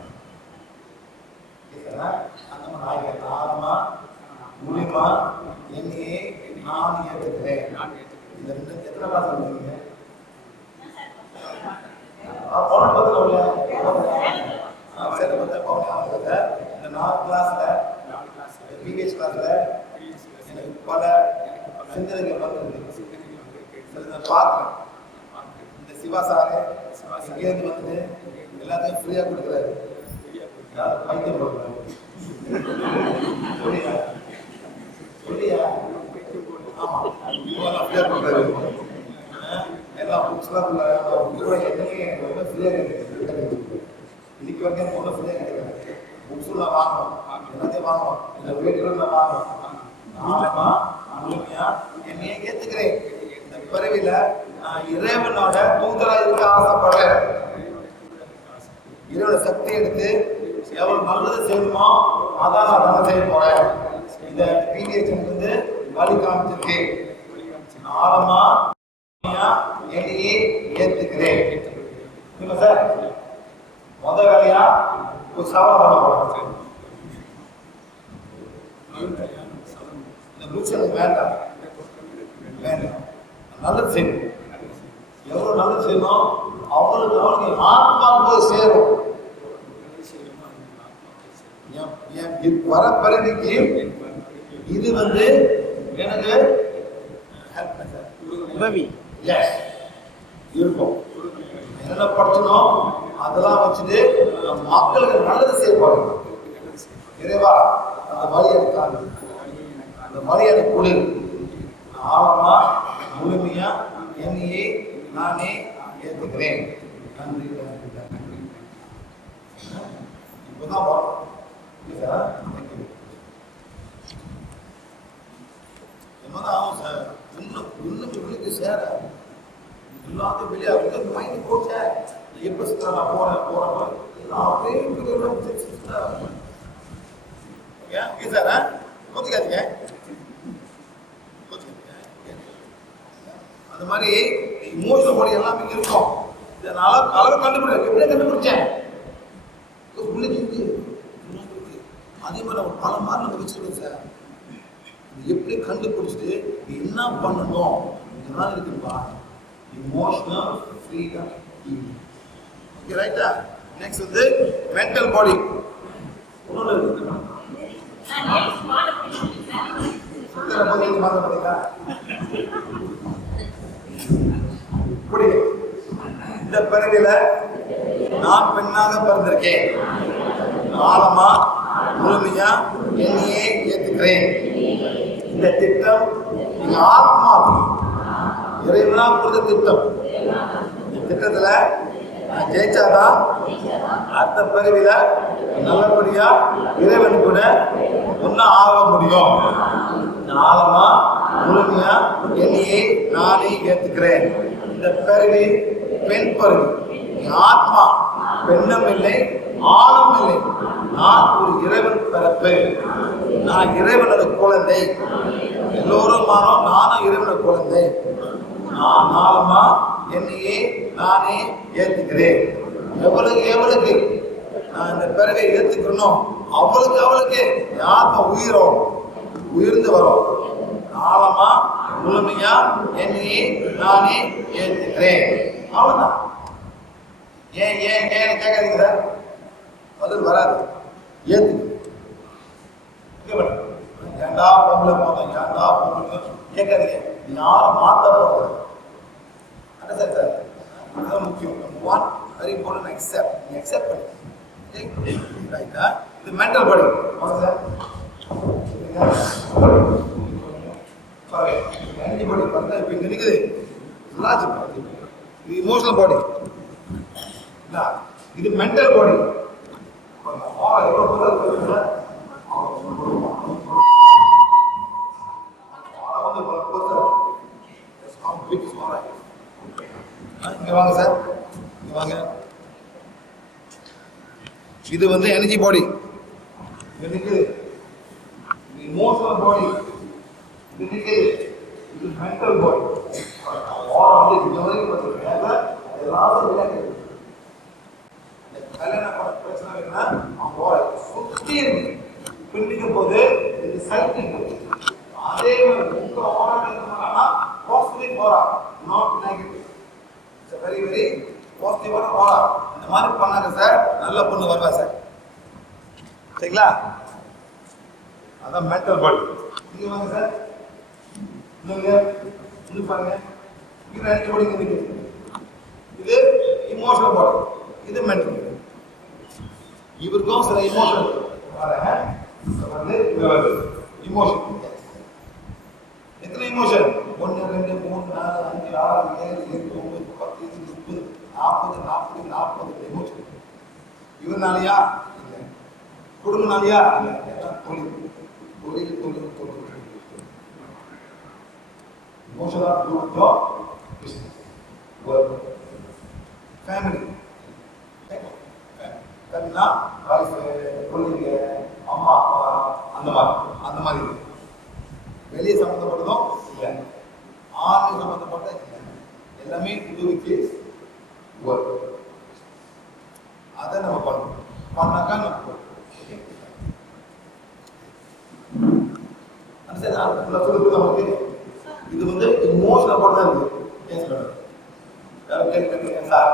அந்த மாதிரி ஆத்மா மூலியமா என்னையே நான் ஏற்றுக்கிறேன். இந்த ரெண்டு எத்தனை கிளாஸ் வந்துருக்கீங்க? பத்தில் உள்ள சரி வந்து பவுன் இந்த 4 கிளாஸ்ல பிஹெச் கிளாஸ்ல எனக்கு பல சிந்தனைகள் வந்து நான் பார்க்குறேன். சிவா சாரு இங்கேருந்து வந்து எல்லாத்தையும் ஃப்ரீயா கொடுக்குறாரு. பைத்தியம் போடுறாரு. சொல்லியா? ஆமா, எல்லாம் ஃப்ரீயா கொடுக்குறாரு. எல்லா புக்ஸ்லாம் எனக்கு ரொம்ப ஃப்ரீயா கிடைக்குது. இன்னைக்கு வரைக்கும் எனக்கு ஒன்றும் ஃப்ரீயா கிடைக்காது. புக்ஸ்லாம் வாங்கணும், எல்லாத்தையும் வாங்கணும், இந்த வீட்டுல நான் வாங்கணும். ஆமா, முழுமையா என்னையே ஏத்துக்கிறேன். இந்த பிறவில நான் இறைவனோட தூதரா இருக்க ஆசைப்படுறேன். இறைவனோட சக்தி எடுத்து எவ்வளவு நல்லது செய்யணுமோ அதான் நான் நல்லா செய்ய போறேன். இந்த பிடிஎச் வந்து வழி காமிச்சிருக்கேன். ஆழமா என்னையே ஏத்துக்கிறேன். இல்ல சார், முத வேலையா ஒரு சவால் பண்ண போறேன். இந்த புக்ஸ் எனக்கு வேண்டாம், வேண்டாம். நல்லது செய்யணும். எவ்வளவு நல்லது செய்யணும் அவளுக்கு ஆத்மா போய் சேரும். வர பிறவிக்கு இது வந்து எனக்கு உதவி இருக்கும். என்ன படிச்சணும் அதெல்லாம் வச்சுட்டு மக்களுக்கு நல்லது செய்ய போறேன். இறைவா, அந்த வழி எடுத்தாங்க, அந்த வழி எனக்கு கொடு. ஆழமா முழுமையா என்னையே நானே ஏற்றுக்கிறேன். நன்றி நன்றி நன்றி. இப்போதான் வரும். என்னதான் ஆகும் சார், இன்னும் உள்ளுக்கு சேர எல்லாத்தையும் வெளியே மைண்ட் போச்ச. எப்ப சித்தா நான் போறேன் எல்லாம் அப்படியே சார் கோச்சிக்காதீங்க. அந்த மாதிரி இமோஷனல் பாடி எல்லாமே இருக்கும். அளவு கண்டுபிடிச்சேன். எப்படி கண்டுபிடிச்சேன்? அதே மாதிரி நம்ம பல மாதிரி நம்ம வச்சிருக்கோம் சார். எப்படி கண்டுபிடிச்சிட்டு என்ன பண்ணணும் இதெல்லாம் இருக்குப்பா. Emotional freedom. ஓகே ரைட்டா? நெக்ஸ்ட் வந்து மென்டல் பாடி. ஒன்றும் இருக்கு இந்த பிறவில நான் பெண்ணாக பிறந்திருக்கேன். ஆழமா முழுமையா என்னையே ஏத்துக்கிறேன். இந்த திட்டம் எங்க ஆத்மா இறைவனா கொடுத்த திட்டம். இந்த திட்டத்துல நான் ஜெயிச்சாதான் அடுத்த பிறவில நல்லபடியா இறைவன் கூட ஒன்னா ஆக முடியும். ஆழமா முழுமையா என்னையே நானே ஏத்துக்கிறேன். இந்த பிறவி பெண் பிறவி. ஆத்மா பெண்ணும் இல்லை ஆணும் இல்லை. நான் ஒரு இறைவன் பிறப்பு. நான் இறைவனோட குழந்தை. எல்லோரும் நானும் இறைவனோட குழந்தை. நான் ஆழமா என்னையே நானே ஏத்துக்கிறேன். எவ்வளவுக்கு நான் இந்த பிறவை ஏத்துக்கணும் அவளுக்கு ஆத்மா உயிர்ந்து வரும். ஆழமா முழுமையா என்னையே நானே ஏத்துக்கிறேன். அவ்வளவுதான். ஏன் ஏன் ஏன்னு கேட்காதீங்க சார், பதில் வராது. ஏத்துக்க ஏண்டா பொம்பளை போதும், ஏண்டா பொம்பளை கேட்காதீங்க. யாரும் மாத்த போறது சார். அதுதான் முக்கியம். One very important. அக்செப்ட் பண்ணி ரைட்டா. இது மென்டல் பாடி. சார் எனர்ஜி பாடி பார்த்தா இப்போ இங்கே இருக்குது. இது இமோஷனல் பாடி. இது மென்டல் பாடி. இங்க வாங்க சார், இங்க வாங்க. இது வந்து எனர்ஜி பாடி. இது இமோஷனல் பாடி. இது மென்டல் பாடி. கல்யாணம் பிரச்சனை சுத்தி பின்னிக்கும் போது இது சைக்கிள். அதே மாதிரி உங்க aura positive aura, not negative. It's very very பாசிட்டிவான ஓரா. இந்த மாதிரி பண்ணாங்க சார், நல்ல பொண்ணு வருவா சார். சரிங்களா? அதான் மென்டல் பாடி. இங்க வாங்க சார், இன்னும் பாருங்க. இது எனர்ஜி பாடி. இது இமோஷனல் பாடி, இது மென்டல். இவருக்கும் சில இமோஷன் வந்து இமோஷன். எத்தனை இமோஷன்? 1 2 3 4 5 6 7 8 9 10 20 30 40 40 இமோஷன். இவனாலயா இல்லை, குடும்பனாலயா இல்லை, எல்லாம் தொழில் தொழில் தொழில் தொழில். Emotional group business work family. கண்ணா வைஃப் குழந்தைங்க அம்மா அப்பா அந்த மாதிரி வெளியே சம்மந்தப்பட்டதும் இல்லை, ஆண் சம்மந்தப்பட்ட இல்லை, எல்லாமே இதுவுக்கு ஒர்க். அதை நம்ம பண்ணணும். பண்ணாக்கா நம்ம நமக்கு இது வந்து இமோஷனல் பண்ண தான் இருக்கு. சார்